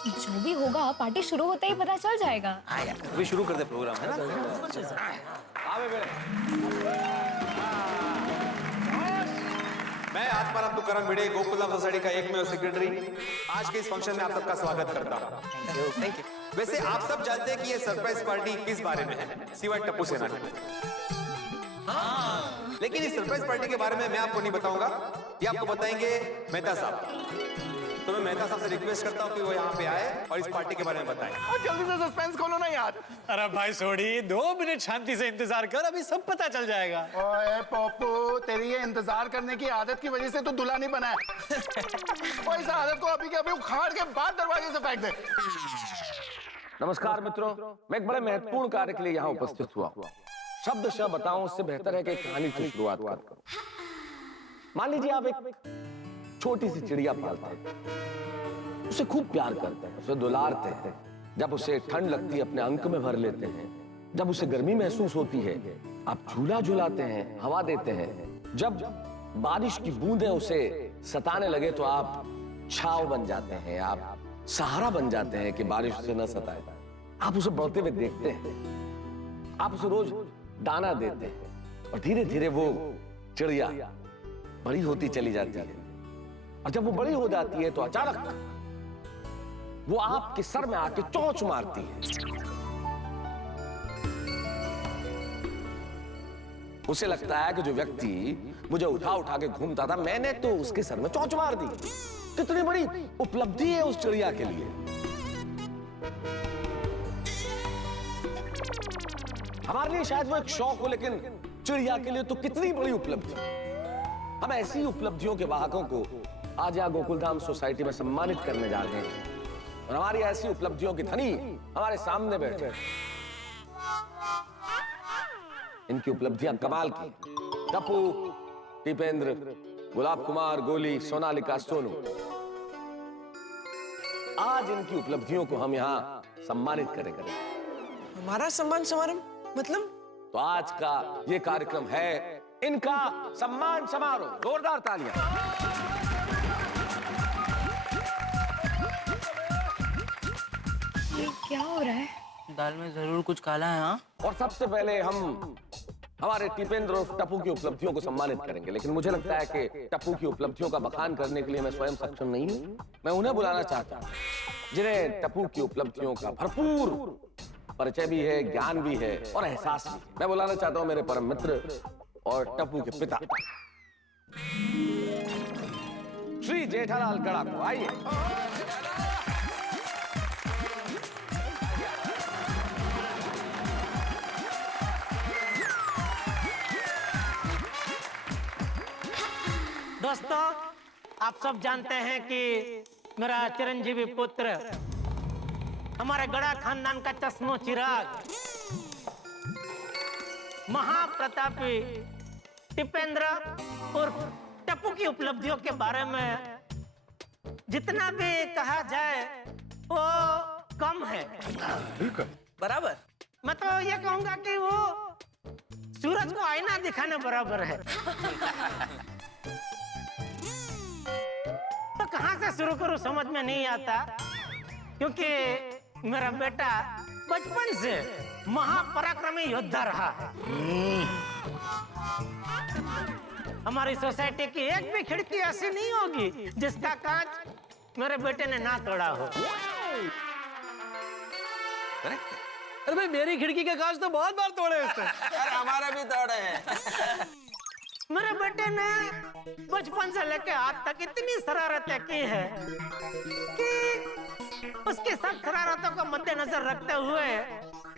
जो भी होगा पार्टी शुरू होते ही पता चल जाएगा. अभी शुरू कर दे प्रोग्राम है ना. मैं आत्माराम तुकाराम भिड़े गोकुलधाम सोसाइटी का एकमेव सेक्रेटरी आज के इस फंक्शन में आप सबका स्वागत करता हूँ. Thank you. वैसे आप सब जानते हैं कि ये सरप्राइज पार्टी किस बारे में है, सिवाय टप्पू सेना के. लेकिन इस सरप्राइज पार्टी के बारे में मैं आपको नहीं बताऊंगा, ये आपको बताएंगे मेहता साहब. तो मैं मेहता साहब से रिक्वेस्ट करता हूँ कि वो यहाँ पे आए और इस पार्टी के बारे में बताएं. जल्दी से सस्पेंस खोलो ना यार. अरे भाई सोडी 2 मिनट शांति से इंतजार कर, अभी सब पता चल जाएगा. ओए पप्पू, तेरी ये इंतजार करने की आदत की वजह से तो दूल्हा नहीं बना है. और इस आदत को अभी के अभी उखाड़ के बाद दरवाजे से फेंक दे. नमस्कार मित्रों, मैं एक बड़े महत्वपूर्ण कार्य के लिए यहाँ उपस्थित हुआ. शब्दशः बताऊं उससे बेहतर है कि एक कहानी की शुरुआत करूं. मान लीजिए आप एक छोटी सी चिड़िया पालते हैं, उसे खूब प्यार करते हैं, उसे दुलारते हैं. जब उसे ठंड लगती है अपने अंक में भर लेते हैं. जब उसे गर्मी महसूस होती है आप झूला झुलाते हैं, हवा देते हैं. जब बारिश की बूंदें उसे सताने लगे तो आप छांव बन जाते हैं, आप सहारा बन जाते हैं कि बारिश उसे न सताए. आप उसे बढ़ते हुए देखते हैं, आप उसे रोज दाना देते हैं और धीरे धीरे वो चिड़िया बड़ी होती चली जाती है. और जब वो बड़ी हो जाती है तो अचानक वो आपके सर में आके चोंच मारती है. उसे लगता है कि जो व्यक्ति मुझे उठा उठा के घूमता था, मैंने तो उसके सर में चोंच मार दी. कितनी बड़ी उपलब्धि है उस चिड़िया के लिए. हमारे लिए शायद वो एक शौक हो, लेकिन चिड़िया के लिए तो कितनी बड़ी उपलब्धि. हम ऐसी उपलब्धियों के वाहकों को आज यहाँ गोकुलधाम सोसाइटी में सम्मानित करने जा रहे हैं. और हमारी ऐसी उपलब्धियों की धनी हमारे सामने बैठे हैं. इनकी उपलब्धियां कमाल की. टप्पू, दीपेंद्र, गुलाब कुमार, गोली, सोनालिका, सोनू. आज इनकी उपलब्धियों को हम यहाँ सम्मानित करेंगे. हमारा सम्मान समारोह मतलब? तो आज का ये कार्यक्रम है इनका सम्मान समारोह. जोरदार तालियां. क्या हो रहा है? दाल में जरूर कुछ काला है. हाँ, और सबसे पहले हम हमारे टिपेंद्र और टप्पू की उपलब्धियों को सम्मानित करेंगे. लेकिन मुझे लगता है कि टप्पू की उपलब्धियों का बखान करने के लिए मैं स्वयं सक्षम नहीं हूं. मैं उन्हें बुलाना चाहता हूं जिन्हें टप्पू की उपलब्धियों का भरपूर परिचय भी है, ज्ञान भी है और एहसास भी है. मैं बुलाना चाहता हूं मेरे परम मित्र और टप्पू के पिता श्री जेठालाल गड़ा को. आइए. दोस्तों, आप सब जानते हैं कि मेरा चिरंजीवी पुत्र, हमारे गड़ा खानदान का चश्मो चिराग, महाप्रतापी टिपेंद्र और टप्पू की उपलब्धियों के बारे में जितना भी कहा जाए वो कम है. बराबर. मैं तो ये कहूंगा कि वो सूरज को आईना दिखाने बराबर है. तो कहां से शुरू करूं समझ में नहीं आता, क्योंकि मेरा बेटा बचपन से महापराक्रमी योद्धा रहा है. हमारी सोसाइटी की एक भी खिड़की ऐसी नहीं होगी जिसका कांच मेरे बेटे ने ना तोड़ा हो. अरे भाई मेरी खिड़की के कांच तो बहुत बार तोड़े उसने. हमारा भी तोड़े हैं. मेरे बेटे ने बचपन से लेकर आज तक इतनी शरारतें की है कि उसकी सब शरारतों को मद्देनजर रखते हुए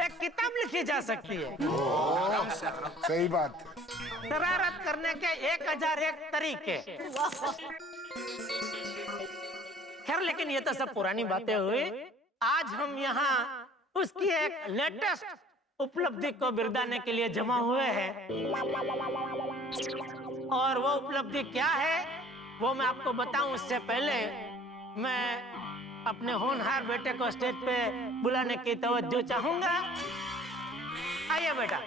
एक किताब लिखी जा सकती है. सही बात. शरारत करने के 1001 तरीके. खैर, लेकिन ये तो सब पुरानी बातें हुई. आज हम यहाँ उसकी एक लेटेस्ट उपलब्धि को बिरदाने के लिए जमा हुए हैं. और वो उपलब्धि क्या है वो मैं आपको बताऊं उससे पहले मैं अपने होनहार बेटे को स्टेज पे बुलाने की तवज्जो चाहूंगा. आइए बेटा।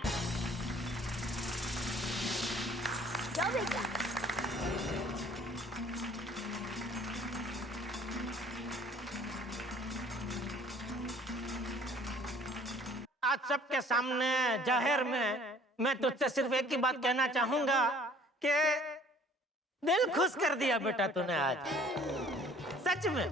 जाओ बेटा। आज सबके सामने जाहिर में मैं तुझसे सिर्फ एक ही बात कहना चाहूंगा कि दिल खुश कर दिया बेटा तूने आज, सच में।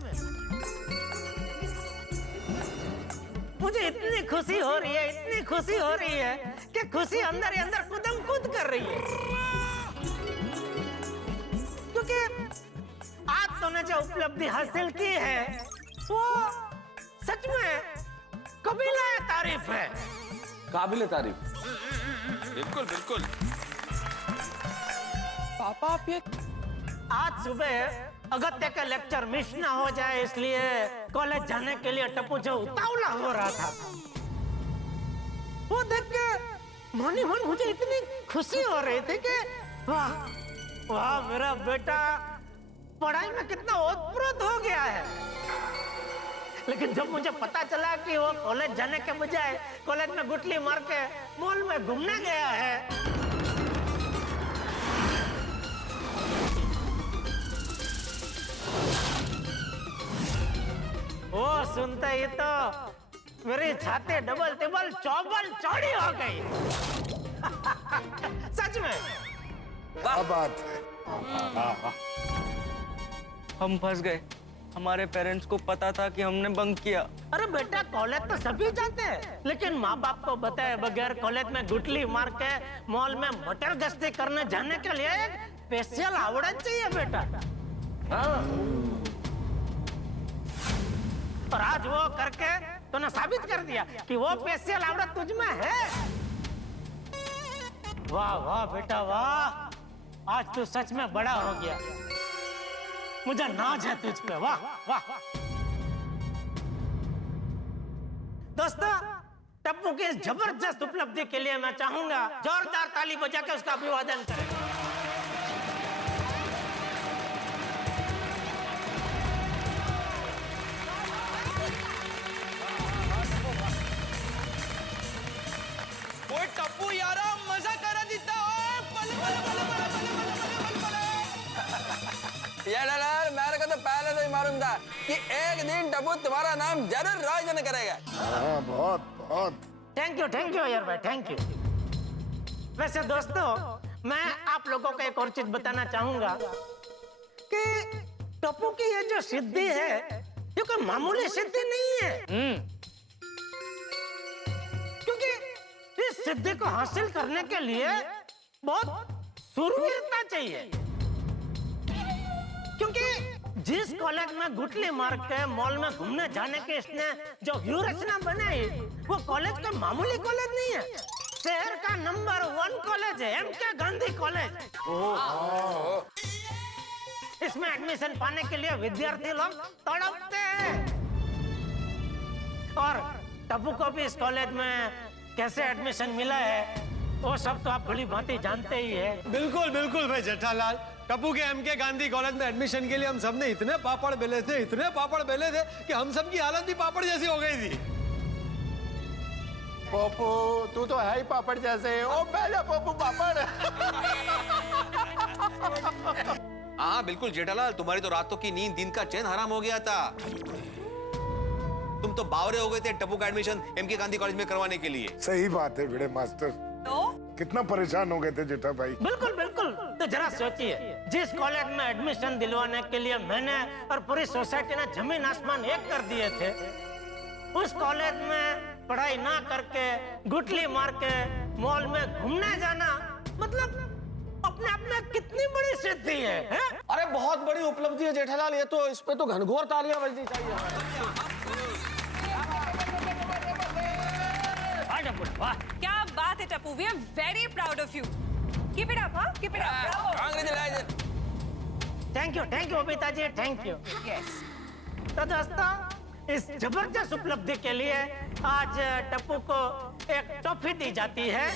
मुझे इतनी खुशी हो रही है, इतनी खुशी हो रही है कि खुशी अंदर ही अंदर कूदम कूद कर रही है, क्योंकि आज तूने जो उपलब्धि हासिल की है वो सच में कबीला तारीफ है, काबिल तारीफ। बिल्कुल बिल्कुल। पापा आप ये आज सुबह अगत्य का लेक्चर मिस ना हो जाए इसलिए कॉलेज जाने के लिए टप्पू जो उतावला हो रहा था, वो देख के मन ही मन मुझे इतनी खुशी हो रही थी कि वाह वाह मेरा बेटा पढ़ाई में कितना ओतप्रोत हो गया है। लेकिन जब मुझे पता चला कि वो कॉलेज जाने के बजाय कॉलेज में गुटली मार के मॉल में घूमने गया है, वो सुनते ही तो मेरी छाती डबल टिबल चौबल चौड़ी हो गई। सच में क्या बात है। हम फंस गए, हमारे पेरेंट्स को पता था कि हमने बंक किया। अरे बेटा कॉलेज तो सभी जाते हैं, लेकिन माँ बाप को बताए बगैर कॉलेज में गुटली मार के मॉल में मटर गश्ती करने जाने के लिए एक स्पेशल आवड़त चाहिए बेटा। हाँ। और आज वो करके तूने साबित कर दिया कि वो स्पेशल आवड़त तुझ में है। वाह वाह बेटा वाह, आज तू सच में बड़ा हो गया, मुझे नाज है तुझ पे। वाह वाह। दोस्तों टप्पू की इस जबरदस्त उपलब्धि के लिए मैं चाहूंगा जोरदार ताली बजा के उसका अभिवादन करें। ओए टप्पू यारा मजा करा देता है। पल पल पल पल पल पल पल। यार मेरे को तो पहले से ही मालूम था कि एक दिन टप्पू तुम्हारा नाम जरूर रोशन करेगा। हाँ बहुत बहुत। थैंक यू यार भाई, थैंक यू। वैसे दोस्तों मैं आप लोगों को एक और चीज बताना चाहूंगा कि टप्पू की ये जो सिद्धि है ये कोई मामूली सिद्धि नहीं है, क्योंकि इस सिद्धि को हासिल करने के लिए बहुत शूरवीरता चाहिए। क्योंकि जिस कॉलेज में गुटली मार के मॉल में घूमने जाने के इसने जो व्यूहरचना बनाई वो कॉलेज का मामूली कॉलेज नहीं है, शहर का नंबर 1 कॉलेज है, एमके गांधी कॉलेज। इसमें एडमिशन पाने के लिए विद्यार्थी लोग तड़पते हैं, और टप्पू को भी इस कॉलेज में कैसे एडमिशन मिला है वो सब तो आप भली भांति जानते ही है। बिल्कुल बिल्कुल भाई जेठालाल, टप्पू के एमके गांधी कॉलेज में एडमिशन के लिए हम सबने इतने पापड़ बेले थे, इतने पापड़ बेले थे कि हम सब की हालत भी पापड़ जैसी हो गई थी। पोपू तू तो है ही पापड़ जैसे। ओ पहले पोपू पापड़। हाँ बिल्कुल जेठालाल, तुम्हारी तो रातों की नींद दिन का चैन हराम हो गया था। तुम तो बावरे हो गए थे टप्पू का एडमिशन एमके गांधी कॉलेज में करवाने के लिए। सही बात है भिड़े मास्टर, कितना परेशान हो गए थे जेठा भाई। बिल्कुल बिल्कुल। तो जरा सोचिए, जिस कॉलेज में एडमिशन दिलवाने के लिए मैंने और पूरी सोसाइटी ने जमीन आसमान एक कर दिए थे, उस कॉलेज में पढ़ाई ना करके गुटली मार के मॉल में घूमने जाना मतलब अपने आप में कितनी बड़ी सिद्धि है? अरे बहुत बड़ी उपलब्धि है जेठालाल, ये तो इस पे तो घनघोर तालियां बजनी चाहिए। क्या बात है Tapu, we are very proud of you. Keep it up, हाँ keep it up. Thank you Babita ji, thank you. Yes. तो दोस्तों इस जबरदस्त उपलब्धि के लिए आज टप्पू को एक टॉफी दी जाती है।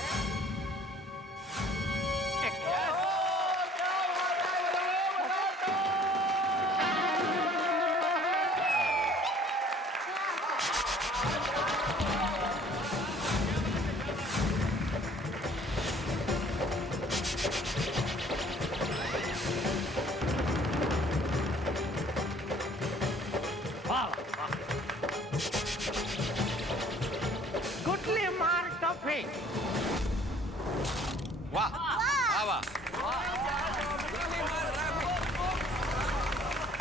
वाह वाह वाह।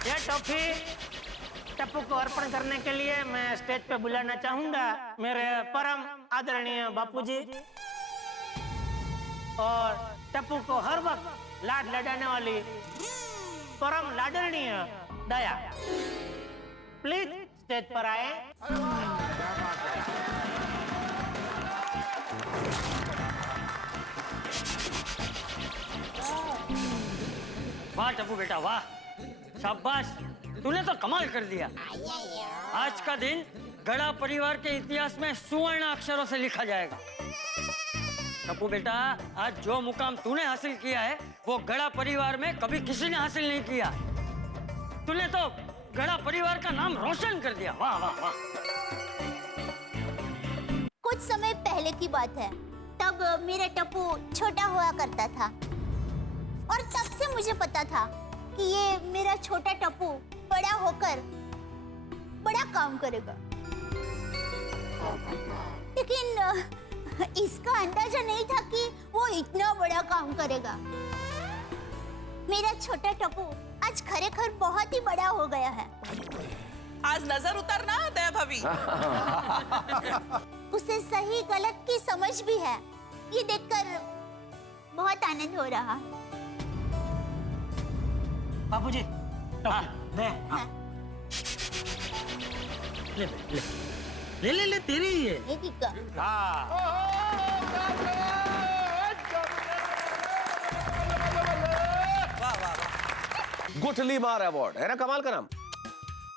ये टॉफी टप्पू को अर्पण करने के लिए मैं स्टेज पे बुलाना चाहूंगा मेरे परम आदरणीय बापूजी और टप्पू को हर वक्त लाड लडाने वाली परम लाडरणीय दया। प्लीज स्टेज पर आए। वाह टप्पू बेटा वाह, शाबाश, तूने तो कमाल कर दिया। आज का दिन गड़ा परिवार के इतिहास में सुवर्ण अक्षरों से लिखा जाएगा। टप्पू बेटा, आज जो मुकाम तूने हासिल किया है वो गड़ा परिवार में कभी किसी ने हासिल नहीं किया। तूने तो गड़ा परिवार का नाम रोशन कर दिया। वाह वाह वाह। कुछ समय पहले की बात है, तब मेरा टप्पू छोटा हुआ करता था और तब से मुझे पता था कि ये मेरा छोटा टप्पू बड़ा होकर बड़ा काम करेगा, लेकिन इसका अंदाजा नहीं था कि वो इतना बड़ा काम करेगा। मेरा छोटा टप्पू आज खरेखर बहुत ही बड़ा हो गया है। आज नजर उतरना दया भाभी। उसे सही गलत की समझ भी है, ये देखकर बहुत आनंद हो रहा। बापूजी ले ले ले ले ले तेरी ही है। ये ठीक है। गुठली मार अवार्ड है ना, कमाल का नाम।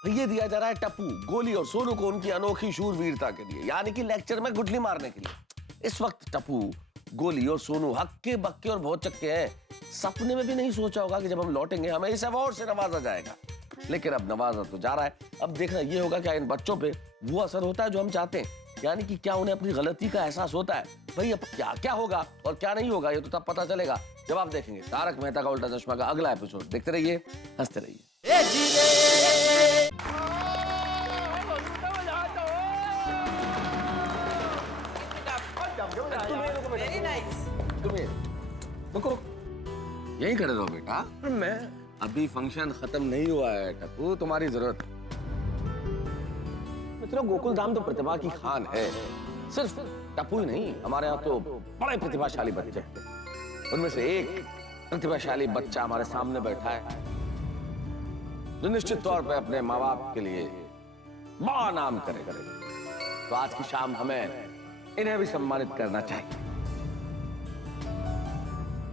ये दिया जा रहा है टप्पू, गोली और सोनू को उनकी अनोखी शूरवीरता के लिए, यानी कि लेक्चर में गुठली मारने के लिए। इस वक्त टप्पू, गोली और सोनू हक्के बक्के और बहुत चक्के हैं। सपने में भी नहीं सोचा होगा कि जब हम लौटेंगे हमें इस अवार्ड से नवाजा जाएगा, लेकिन अब नवाजा तो जा रहा है। अब देखना ये होगा क्या इन बच्चों पे वो असर होता है जो हम चाहते हैं, यानी कि क्या उन्हें अपनी गलती का एहसास होता है। भाई अब क्या क्या होगा और क्या नहीं होगा ये तो तब पता चलेगा जब आप देखेंगे तारक मेहता का उल्टा चश्मा का अगला एपिसोड। देखते रहिए, हंसते रहिए। Very nice. तुम्हें रुको, यहीं खड़े रहो बेटा। मैं अभी फंक्शन खत्म नहीं हुआ है टप्पू, तुम्हारी जरूरत। मित्रों, गोकुल धाम तो प्रतिभा की खान है। सिर्फ टप्पू ही नहीं, हमारे यहाँ तो बड़े प्रतिभाशाली बच्चे हैं। उनमें से एक प्रतिभाशाली बच्चा हमारे सामने बैठा है जो निश्चित तौर पे अपने माँ बाप के लिए बड़ा नाम करेगा। तो आज की शाम हमें इन्हें भी सम्मानित करना चाहिए।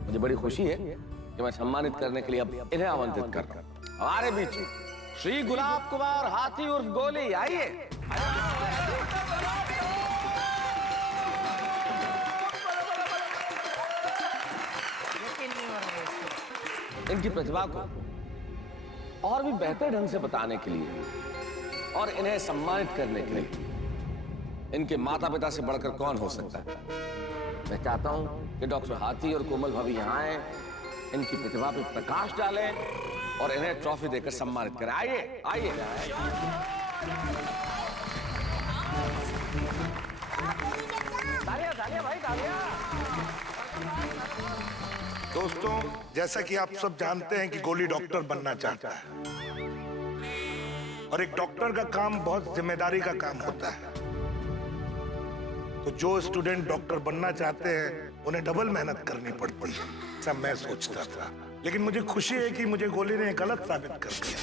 मुझे बड़ी खुशी है कि मैं सम्मानित करने के लिए अब इन्हें आमंत्रित कर रहा हूं। हमारे बीच श्री गुलाब कुमार हाथी उर्फ गोली, आइए। इनकी प्रतिभा को और भी बेहतर ढंग से बताने के लिए और इन्हें सम्मानित करने के लिए इनके माता पिता से बढ़कर कौन हो सकता है। मैं चाहता हूं कि डॉक्टर हाथी और कोमल भाभी यहाँ आए, इनकी प्रतिभा पर प्रकाश डालें और इन्हें ट्रॉफी देकर सम्मानित करें। आइए आइए। तालियां भाई, तालियां। दोस्तों, जैसा कि आप सब जानते हैं कि गोली डॉक्टर बनना चाहता है और एक डॉक्टर का काम बहुत जिम्मेदारी का काम होता है। तो जो स्टूडेंट डॉक्टर बनना चाहते हैं उन्हें डबल मेहनत करनी पड़ती है, ऐसा मैं सोचता था। लेकिन मुझे खुशी है कि मुझे गोली ने गलत साबित कर दिया।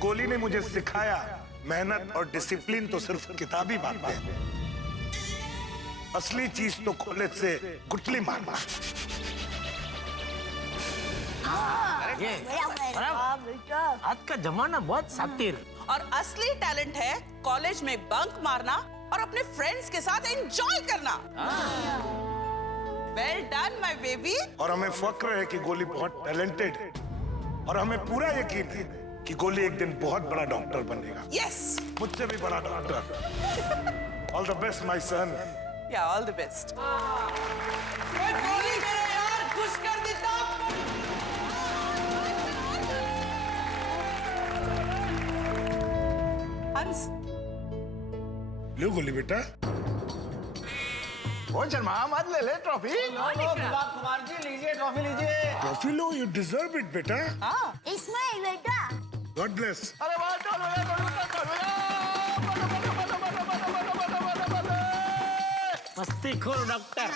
गोली ने मुझे सिखाया मेहनत और डिसिप्लिन तो सिर्फ किताबी बातें हैं, असली चीज तो कॉलेज से गुठली मारना। आज का जमाना बहुत शातिर और असली टैलेंट है कॉलेज में बंक मारना और अपने फ्रेंड्स के साथ एंजॉय करना। Well done my baby. और हमें फक्र है कि गोली बहुत टैलेंटेड है और हमें पूरा यकीन है कि गोली एक दिन बहुत बड़ा डॉक्टर बनेगा। यस, मुझसे भी बड़ा doctor. All the best my son. या ऑल द बेस्ट। गोली मेरा यार खुश कर देता। हंस, लो गोली बेटा। ओ शर्मा मत ले ट्रॉफी। गुलाब कुमार जी लीजिए ट्रॉफी लीजिए। Trophy low, you deserve it बेटा। इसमें बेटा। God bless. अरे वाह, मस्ती खोर डॉक्टर।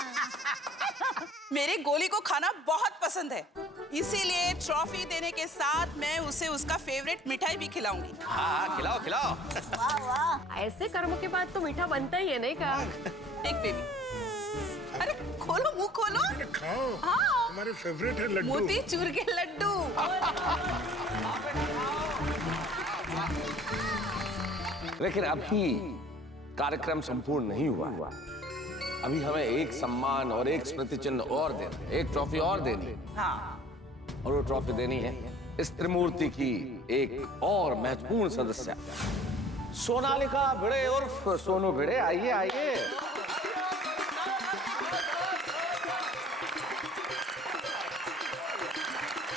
मेरे गोली को खाना बहुत पसंद है, इसीलिए ट्रॉफी देने के साथ मैं उसे उसका फेवरेट मिठाई भी खिलाऊंगी। हाँ खिलाओ खिलाओ। वाह वाह। ऐसे कर्मों के बाद तो मीठा बनता ही है, नहीं का? एक बेबी, अरे खोलो मुंह खोलो। खाओ। हाँ। तुम्हारे फेवरेट है लड्डू। मोती चूर के लड्डू। लेकिन अभी कार्यक्रम संपूर्ण नहीं हुआ। अभी हमें एक सम्मान और एक स्मृति चिन्ह और देना है, एक ट्रॉफी और देनी है। हाँ। और वो ट्रॉफी देनी है इस त्रिमूर्ति की एक और महत्वपूर्ण सदस्य सोनालिका भिड़े उर्फ सोनू भिड़े। आइए आइए।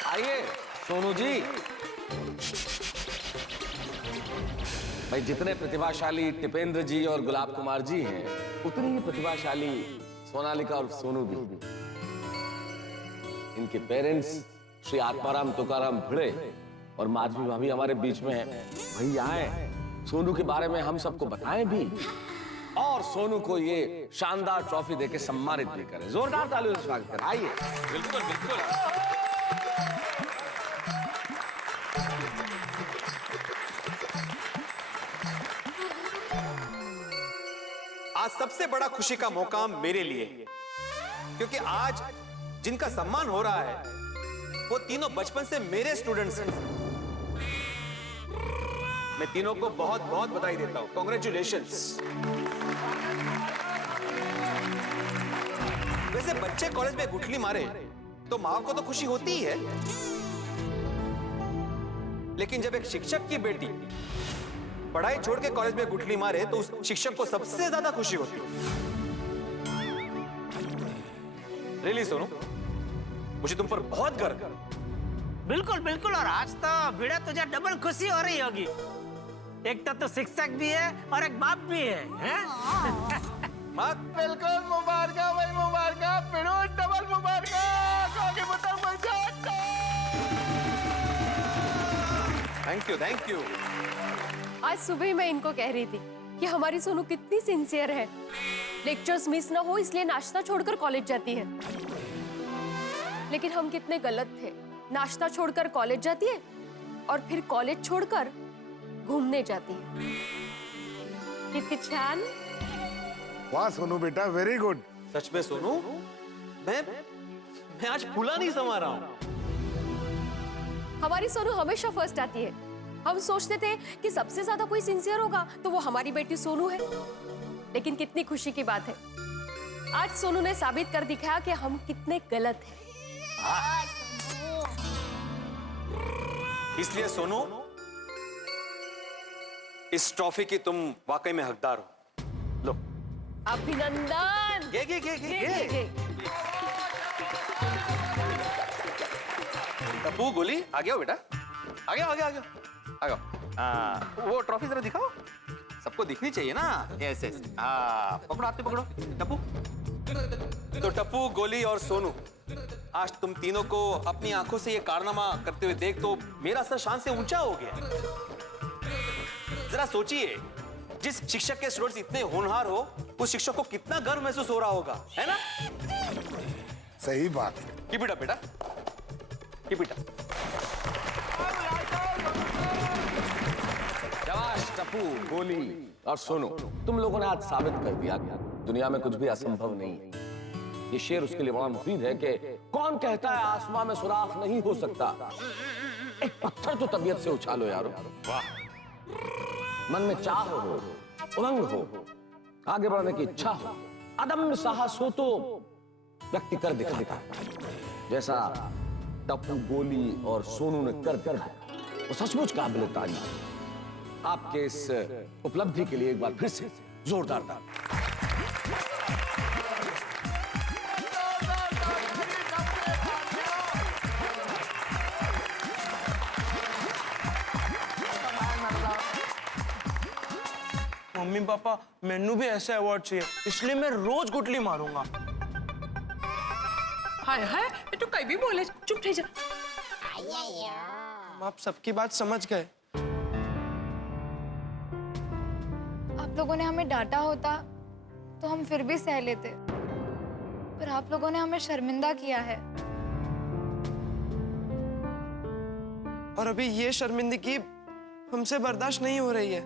आइए सोनू जी। भाई जितने प्रतिभाशाली टिपेंद्र जी और गुलाब कुमार जी हैं, उतनी ही प्रतिभाशाली सोनालिका और सोनू भी। इनके पेरेंट्स श्री आत्माराम तुकाराम भिड़े और माधवी भाभी हमारे बीच में हैं। भाई आए, सोनू के बारे में हम सबको बताएं भी और सोनू को ये शानदार ट्रॉफी देके सम्मानित भी करें। जोरदार तालियों से स्वागत करें। आइए। बिल्कुल बिल्कुल। आज सबसे बड़ा खुशी का मौका मेरे लिए है, क्योंकि आज जिनका सम्मान हो रहा है वो तीनों बचपन से मेरे स्टूडेंट्स हैं। मैं तीनों को बहुत बहुत बधाई देता हूं। कॉन्ग्रेचुलेशंस। वैसे बच्चे कॉलेज में गुठली मारे तो माँ को तो खुशी होती ही है, लेकिन जब एक शिक्षक की बेटी पढ़ाई छोड़ के कॉलेज में गुठली मारे तो उस शिक्षक को सबसे ज्यादा खुशी होती है। रियली सोनू, मुझे तुम पर बहुत गर्व है। बिल्कुल बिल्कुल। और आज तो भिड़ा तुझे डबल खुशी हो रही होगी। एक तो शिक्षक भी है और एक बाप भी है, हैं? बिल्कुल मुबारक भाई, मुबारक पिरो, double Mubarak. Thank you thank you. आज सुबह ही मैं इनको कह रही थी कि हमारी सोनू कितनी सिंसियर है। लेक्चर्स मिस ना हो इसलिए नाश्ता छोड़कर कॉलेज जाती है। लेकिन हम कितने गलत थे। नाश्ता छोड़कर कॉलेज जाती है और फिर कॉलेज छोड़कर घूमने जाती है। कितनी छान। वाह सोनू बेटा, वेरी गुड। सच में सोनू, मैं आज फूला नहीं समा रहा हूं। हमारी सोनू हमेशा फर्स्ट आती है। हम सोचते थे कि सबसे ज्यादा कोई सिंसियर होगा तो वो हमारी बेटी सोनू है। लेकिन कितनी खुशी की बात है, आज सोनू ने साबित कर दिखाया कि हम कितने गलत हैं। इसलिए सोनू, इस ट्रॉफी की तुम वाकई में हकदार हो। लो। अभिनंदन। गे। टप्पू गोली आ गया बेटा, आ गया। वो ट्रॉफी जरा दिखाओ, सबको दिखनी चाहिए ना। ऐसे पकड़ो, हाथ में पकड़ो टप्पू। तो टप्पू, गोली और सोनू, आज तुम तीनों को अपनी आंखों से ये कारनामा करते हुए देख तो मेरा सर शान से ऊंचा हो गया। जरा सोचिए, जिस शिक्षक के स्टूडेंट्स इतने होनहार हो, उस शिक्षक को कितना गर्व महसूस हो रहा होगा, है ना? सही बात। कीप इट अप बेटा, कीप इट अप। शाबाश टप्पू, गोली और सोनू, तुम लोगों ने आज साबित कर दिया दुनिया में कुछ भी असंभव नहीं है। ये शेर उसके लिए बड़ा मुफीद है कि कौन कहता है आसमां में सुराख नहीं हो सकता। एक पत्थर तो तबीयत से उछालो यारो। वाह। मन में चाह हो, उमंग हो, आगे बढ़ने की इच्छा हो, अदम्य साहस हो तो व्यक्ति कर दिखा। जैसा टप्पू, गोली और सोनू ने कर वो सचमुच काबिल तारीफ। आपके इस उपलब्धि के लिए एक बार फिर से जोरदार ताली। मम्मी पापा मैनू भी ऐसा अवार्ड चाहिए, इसलिए मैं रोज गुटली मारूंगा। हाय हाय, ये तो कहीं भी बोले, चुप रह जा। आप सबकी बात समझ गए। आप लोगों ने हमें डांटा होता तो हम फिर भी सह लेते, पर आप लोगों ने हमें शर्मिंदा किया है। और अभी ये शर्मिंदगी हमसे बर्दाश्त नहीं हो रही है।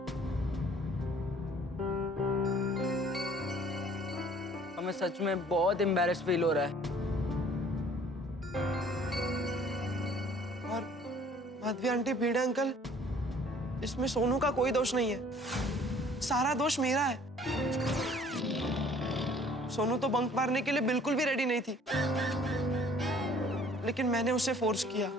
हमें सच में बहुत एम्बैरेस फील हो रहा है। और माधवी आंटी, भिड़े अंकल, इसमें सोनू का कोई दोष नहीं है, सारा दोष मेरा है। सोनू तो बंक मारने के लिए बिल्कुल भी रेडी नहीं थी, लेकिन मैंने उसे फोर्स किया।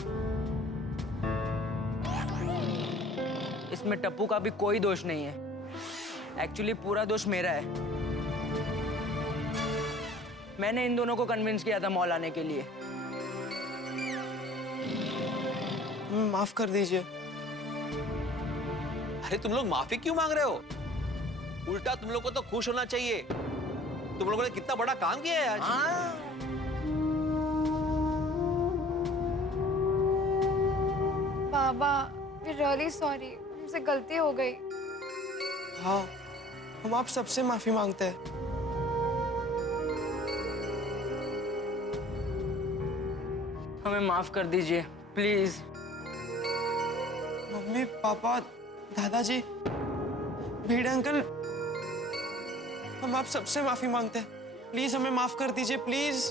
इसमें टप्पू का भी कोई दोष नहीं है, एक्चुअली पूरा दोष मेरा है। मैंने इन दोनों को कन्विंस किया था मॉल आने के लिए। माफ कर दीजिए। अरे तुम लोग माफी क्यों मांग रहे हो? उल्टा तुम लोग को तो खुश होना चाहिए। तुम लोगों ने कितना बड़ा काम किया है आज। बाबा, वी रियली सॉरी, हमसे गलती हो गई। हाँ, हम आप सबसे माफी मांगते हैं। हमें माफ कर दीजिए प्लीज। मम्मी पापा, दादाजी, भिड़े अंकल, हम आप सबसे माफी मांगते हैं। प्लीज हमें माफ कर दीजिए, प्लीज।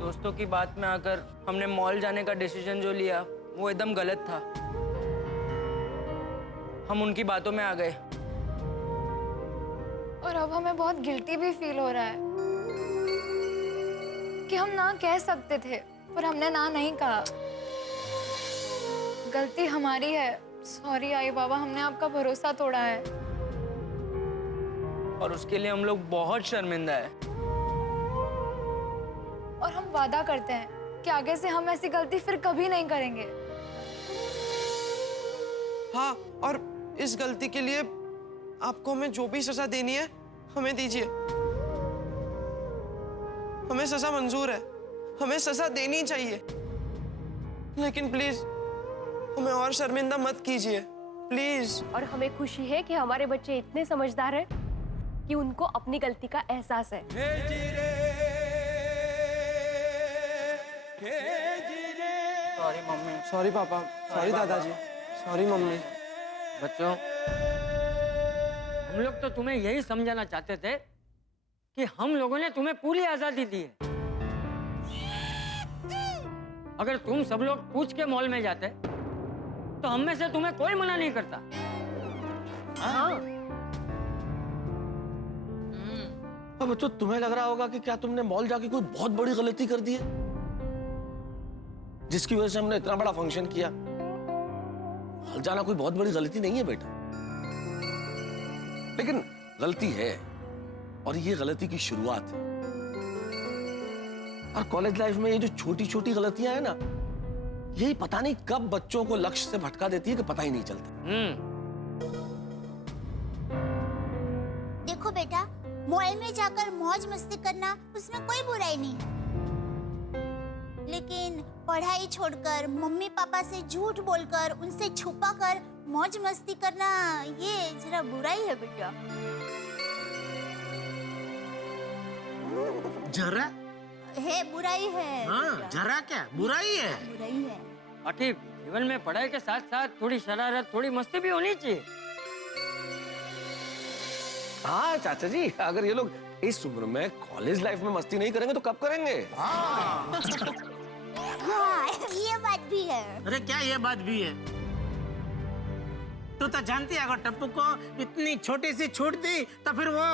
दोस्तों की बात में आकर हमने मॉल जाने का डिसीजन जो लिया वो एकदम गलत था। हम उनकी बातों में आ गए। और अब हमें बहुत गिल्टी भी फील हो रहा है कि हम ना कह सकते थे, पर हमने ना नहीं कहा। गलती हमारी है। सॉरी आई बाबा, हमने आपका भरोसा तोड़ा है। और उसके लिए हम लोग बहुत शर्मिंदा है। और हम वादा करते हैं कि आगे से हम ऐसी गलती फिर कभी नहीं करेंगे। हाँ, और इस गलती के लिए आपको हमें जो भी सजा देनी है हमें दीजिए। हमें सजा मंजूर है, हमें सजा देनी चाहिए, लेकिन प्लीज हमें और शर्मिंदा मत कीजिए, प्लीज। और हमें खुशी है कि हमारे बच्चे इतने समझदार हैं कि उनको अपनी गलती का एहसास है। Sorry mummy. सॉरी पापा, सॉरी दादाजी, सॉरी मम्मी। बच्चों, हम लोग तो तुम्हें यही समझाना चाहते थे कि हम लोगों ने तुम्हें पूरी आजादी दी है। अगर तुम सब लोग पूछ के मॉल में जाते तो हम में से तुम्हें कोई मना नहीं करता। हाँ। अब बच्चों, तुम्हें लग रहा होगा कि क्या तुमने मॉल जाके कोई बहुत बड़ी गलती कर दी है जिसकी वजह से हमने इतना बड़ा फंक्शन किया। मॉल जाना कोई बहुत बड़ी गलती नहीं है बेटा, लेकिन गलती है और ये गलती की शुरुआत है। और कॉलेज लाइफ में ये जो छोटी छोटी गलतियां है ना, यही पता नहीं कब बच्चों को लक्ष्य से भटका देती है कि पता ही नहीं चलता। देखो बेटा, मॉल में जाकर मौज मस्ती करना उसमें कोई बुराई नहीं है, लेकिन पढ़ाई छोड़कर मम्मी पापा से झूठ बोलकर उनसे छुपाकर मौज मस्ती करना, ये जरा बुराई है बेटा। जरा है, बुराई है। हाँ, जरा क्या बुराई है? बुराई है। आखिर जीवन में पढ़ाई के साथ साथ थोड़ी शरारत, थोड़ी मस्ती भी होनी चाहिए। हाँ चाचा जी, अगर ये लोग इस उम्र में कॉलेज लाइफ में मस्ती नहीं करेंगे तो कब करेंगे? हाँ, ये बात भी है। अरे क्या ये बात भी है? तू तो जानती है, अगर टप्पू को इतनी छोटी सी छूट दी तो फिर वो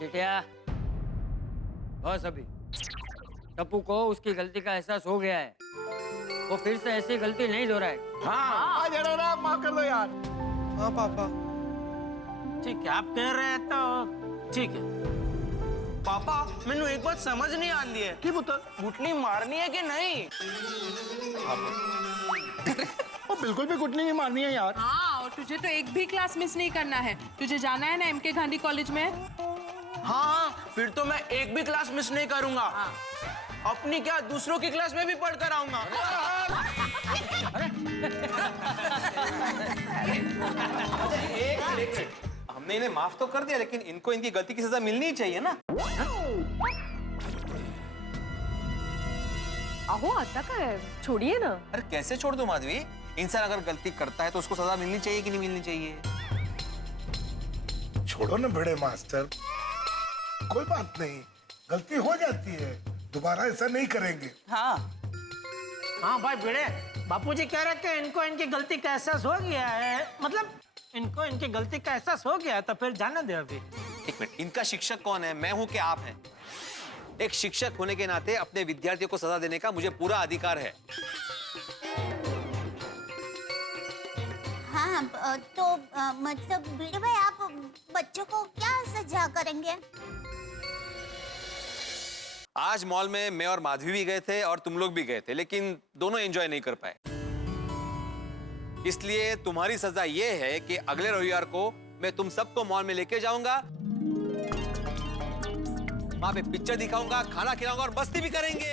जेठिया, बस अभी टप्पू को उसकी गलती का एहसास हो गया है। वो फिर से ऐसी गलती नहीं दोहराएगा। हाँ, जरा माफ कर दो यार। हाँ पापा। ठीक है, आप कह रहे हैं तो ठीक है। पापा, मैंने एक बात समझ नहीं आती है कि पुत्र गुटली मारनी है कि नहीं। और बिल्कुल भी घुटनी नहीं मारनी है यार। हाँ, और तुझे तो एक भी क्लास मिस नहीं करना है। तुझे जाना है ना MK गांधी कॉलेज में? हाँ, फिर तो मैं एक भी क्लास मिस नहीं करूंगा। अपनी क्या, दूसरों की क्लास में भी पढ़ कर आऊंगा। एक हमने इन्हें माफ तो कर दिया, लेकिन इनको इनकी गलती की सजा मिलनी ही चाहिए ना। अहो आता काय, छोड़िए ना। अरे कैसे छोड़ दूं माधवी? इंसान अगर गलती करता है तो उसको सजा मिलनी चाहिए कि नहीं मिलनी चाहिए? छोड़ो ना भिड़े मास्टर, कोई बात नहीं, गलती हो जाती है, दोबारा ऐसा नहीं करेंगे। हाँ हाँ भाई भिड़े, बापूजी कह रहे थे इनको इनकी गलती का एहसास हो गया है, मतलब इनको इनकी गलती का एहसास हो गया है, तो फिर जाने दे अभी। एक मिनट, इनका शिक्षक कौन है, मैं हूं कि आप हैं? एक शिक्षक होने के नाते अपने विद्यार्थियों को सजा देने का मुझे पूरा अधिकार है। हाँ, तो मतलब भिड़े भाई, आप बच्चों को क्या सजा करेंगे? आज मॉल में मैं और माधवी भी गए थे और तुम लोग भी गए थे, लेकिन दोनों एंजॉय नहीं कर पाए। इसलिए तुम्हारी सजा यह है कि अगले रविवार को मैं तुम सबको मॉल में लेके जाऊंगा, वहां पे पिक्चर दिखाऊंगा, खाना खिलाऊंगा और मस्ती भी करेंगे।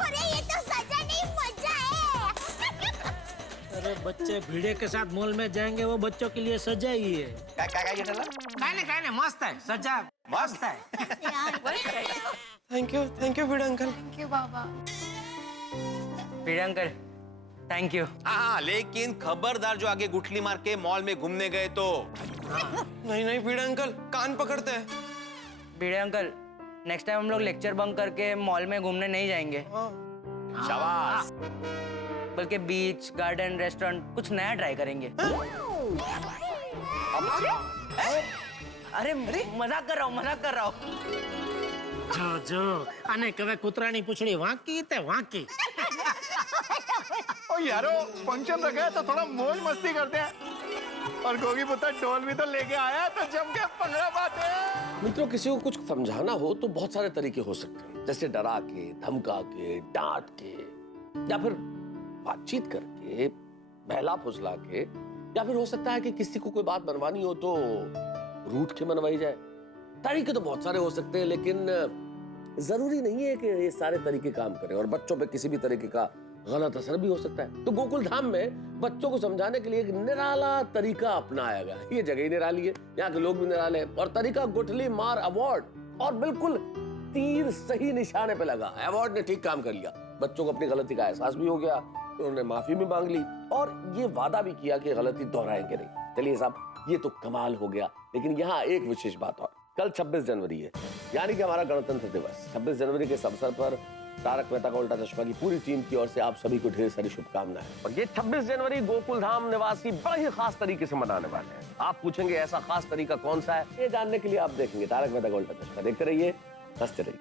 अरे ये तो सजा नहीं, मजा है। अरे बच्चे भिड़े के साथ मॉल में जाएंगे, वो बच्चों के लिए सजा ही है। काय नहीं मस्त है, सजा मस्त है। Thank you Bhide uncle. Thank you Baba. Bhide uncle, thank you. हाँ, लेकिन खबरदार जो आगे गुठली मार के मॉल में घूमने गए तो। नहीं भिड़े अंकल, कान पकड़ते हैं। भिड़े अंकल, नेक्स्ट टाइम हम लोग लेक्चर बंक करके मॉल में घूमने नहीं जाएंगे। शाबाश। बल्कि बीच, गार्डन, रेस्टोरेंट कुछ नया ट्राई करेंगे। अरे मजाक कर रहा हूँ। जो आने कवे कुतरानी पूछड़ी वाकी ते वाकी। और यारो, फंक्शन रखा है तो थोड़ा मौज मस्ती करते हैं। और गोगी पुत्र ढोल भी तो लेके आया, तो जम के पंगड़ा बाते हैं। मित्रों, किसी को कुछ समझाना हो तो बहुत सारे तरीके हो सकते हैं, जैसे डरा के, धमका के, डांट के, या फिर बातचीत करके, बहला फुसला के, या फिर हो सकता है कि किसी को कोई बात मनवानी हो तो रूठ के मनवाई जाए। तरीके तो बहुत सारे हो सकते हैं, लेकिन जरूरी नहीं है कि ये सारे तरीके काम करें, और बच्चों पे किसी भी तरीके का गलत असर भी हो सकता है। तो गोकुल धाम में बच्चों को समझाने के लिए एक निराला तरीका अपनाया गया। ये जगह ही निराली है, यहाँ के लोग भी निराले हैं, और तरीका गुठली मार अवार्ड, और बिल्कुल तीर सही निशाने पे लगा। अवार्ड ने ठीक काम कर लिया, बच्चों को अपनी गलती का एहसास भी हो गया, उन्होंने माफी भी मांग ली, और ये वादा भी किया कि गलती दोहराएंगे नहीं। चलिए साहब, ये तो कमाल हो गया, लेकिन यहाँ एक विशेष बात और। कल 26 जनवरी है, यानी कि हमारा गणतंत्र दिवस। 26 जनवरी के इस अवसर पर तारक मेहता का उल्टा चश्मा की पूरी टीम की ओर से आप सभी को ढेर सारी शुभकामनाएं। और ये 26 जनवरी गोकुल धाम निवासी बड़े ही खास तरीके से मनाने वाले हैं। आप पूछेंगे ऐसा खास तरीका कौन सा है, ये जानने के लिए आप देखेंगे तारक मेहता का उल्टा चश्मा। देखते रहिए, हंसते रहिए।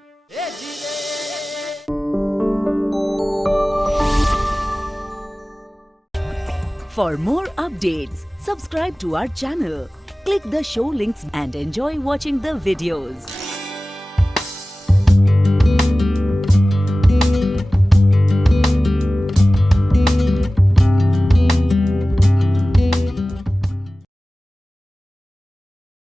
For more updates, subscribe to our channel, click the show links and enjoy watching the videos.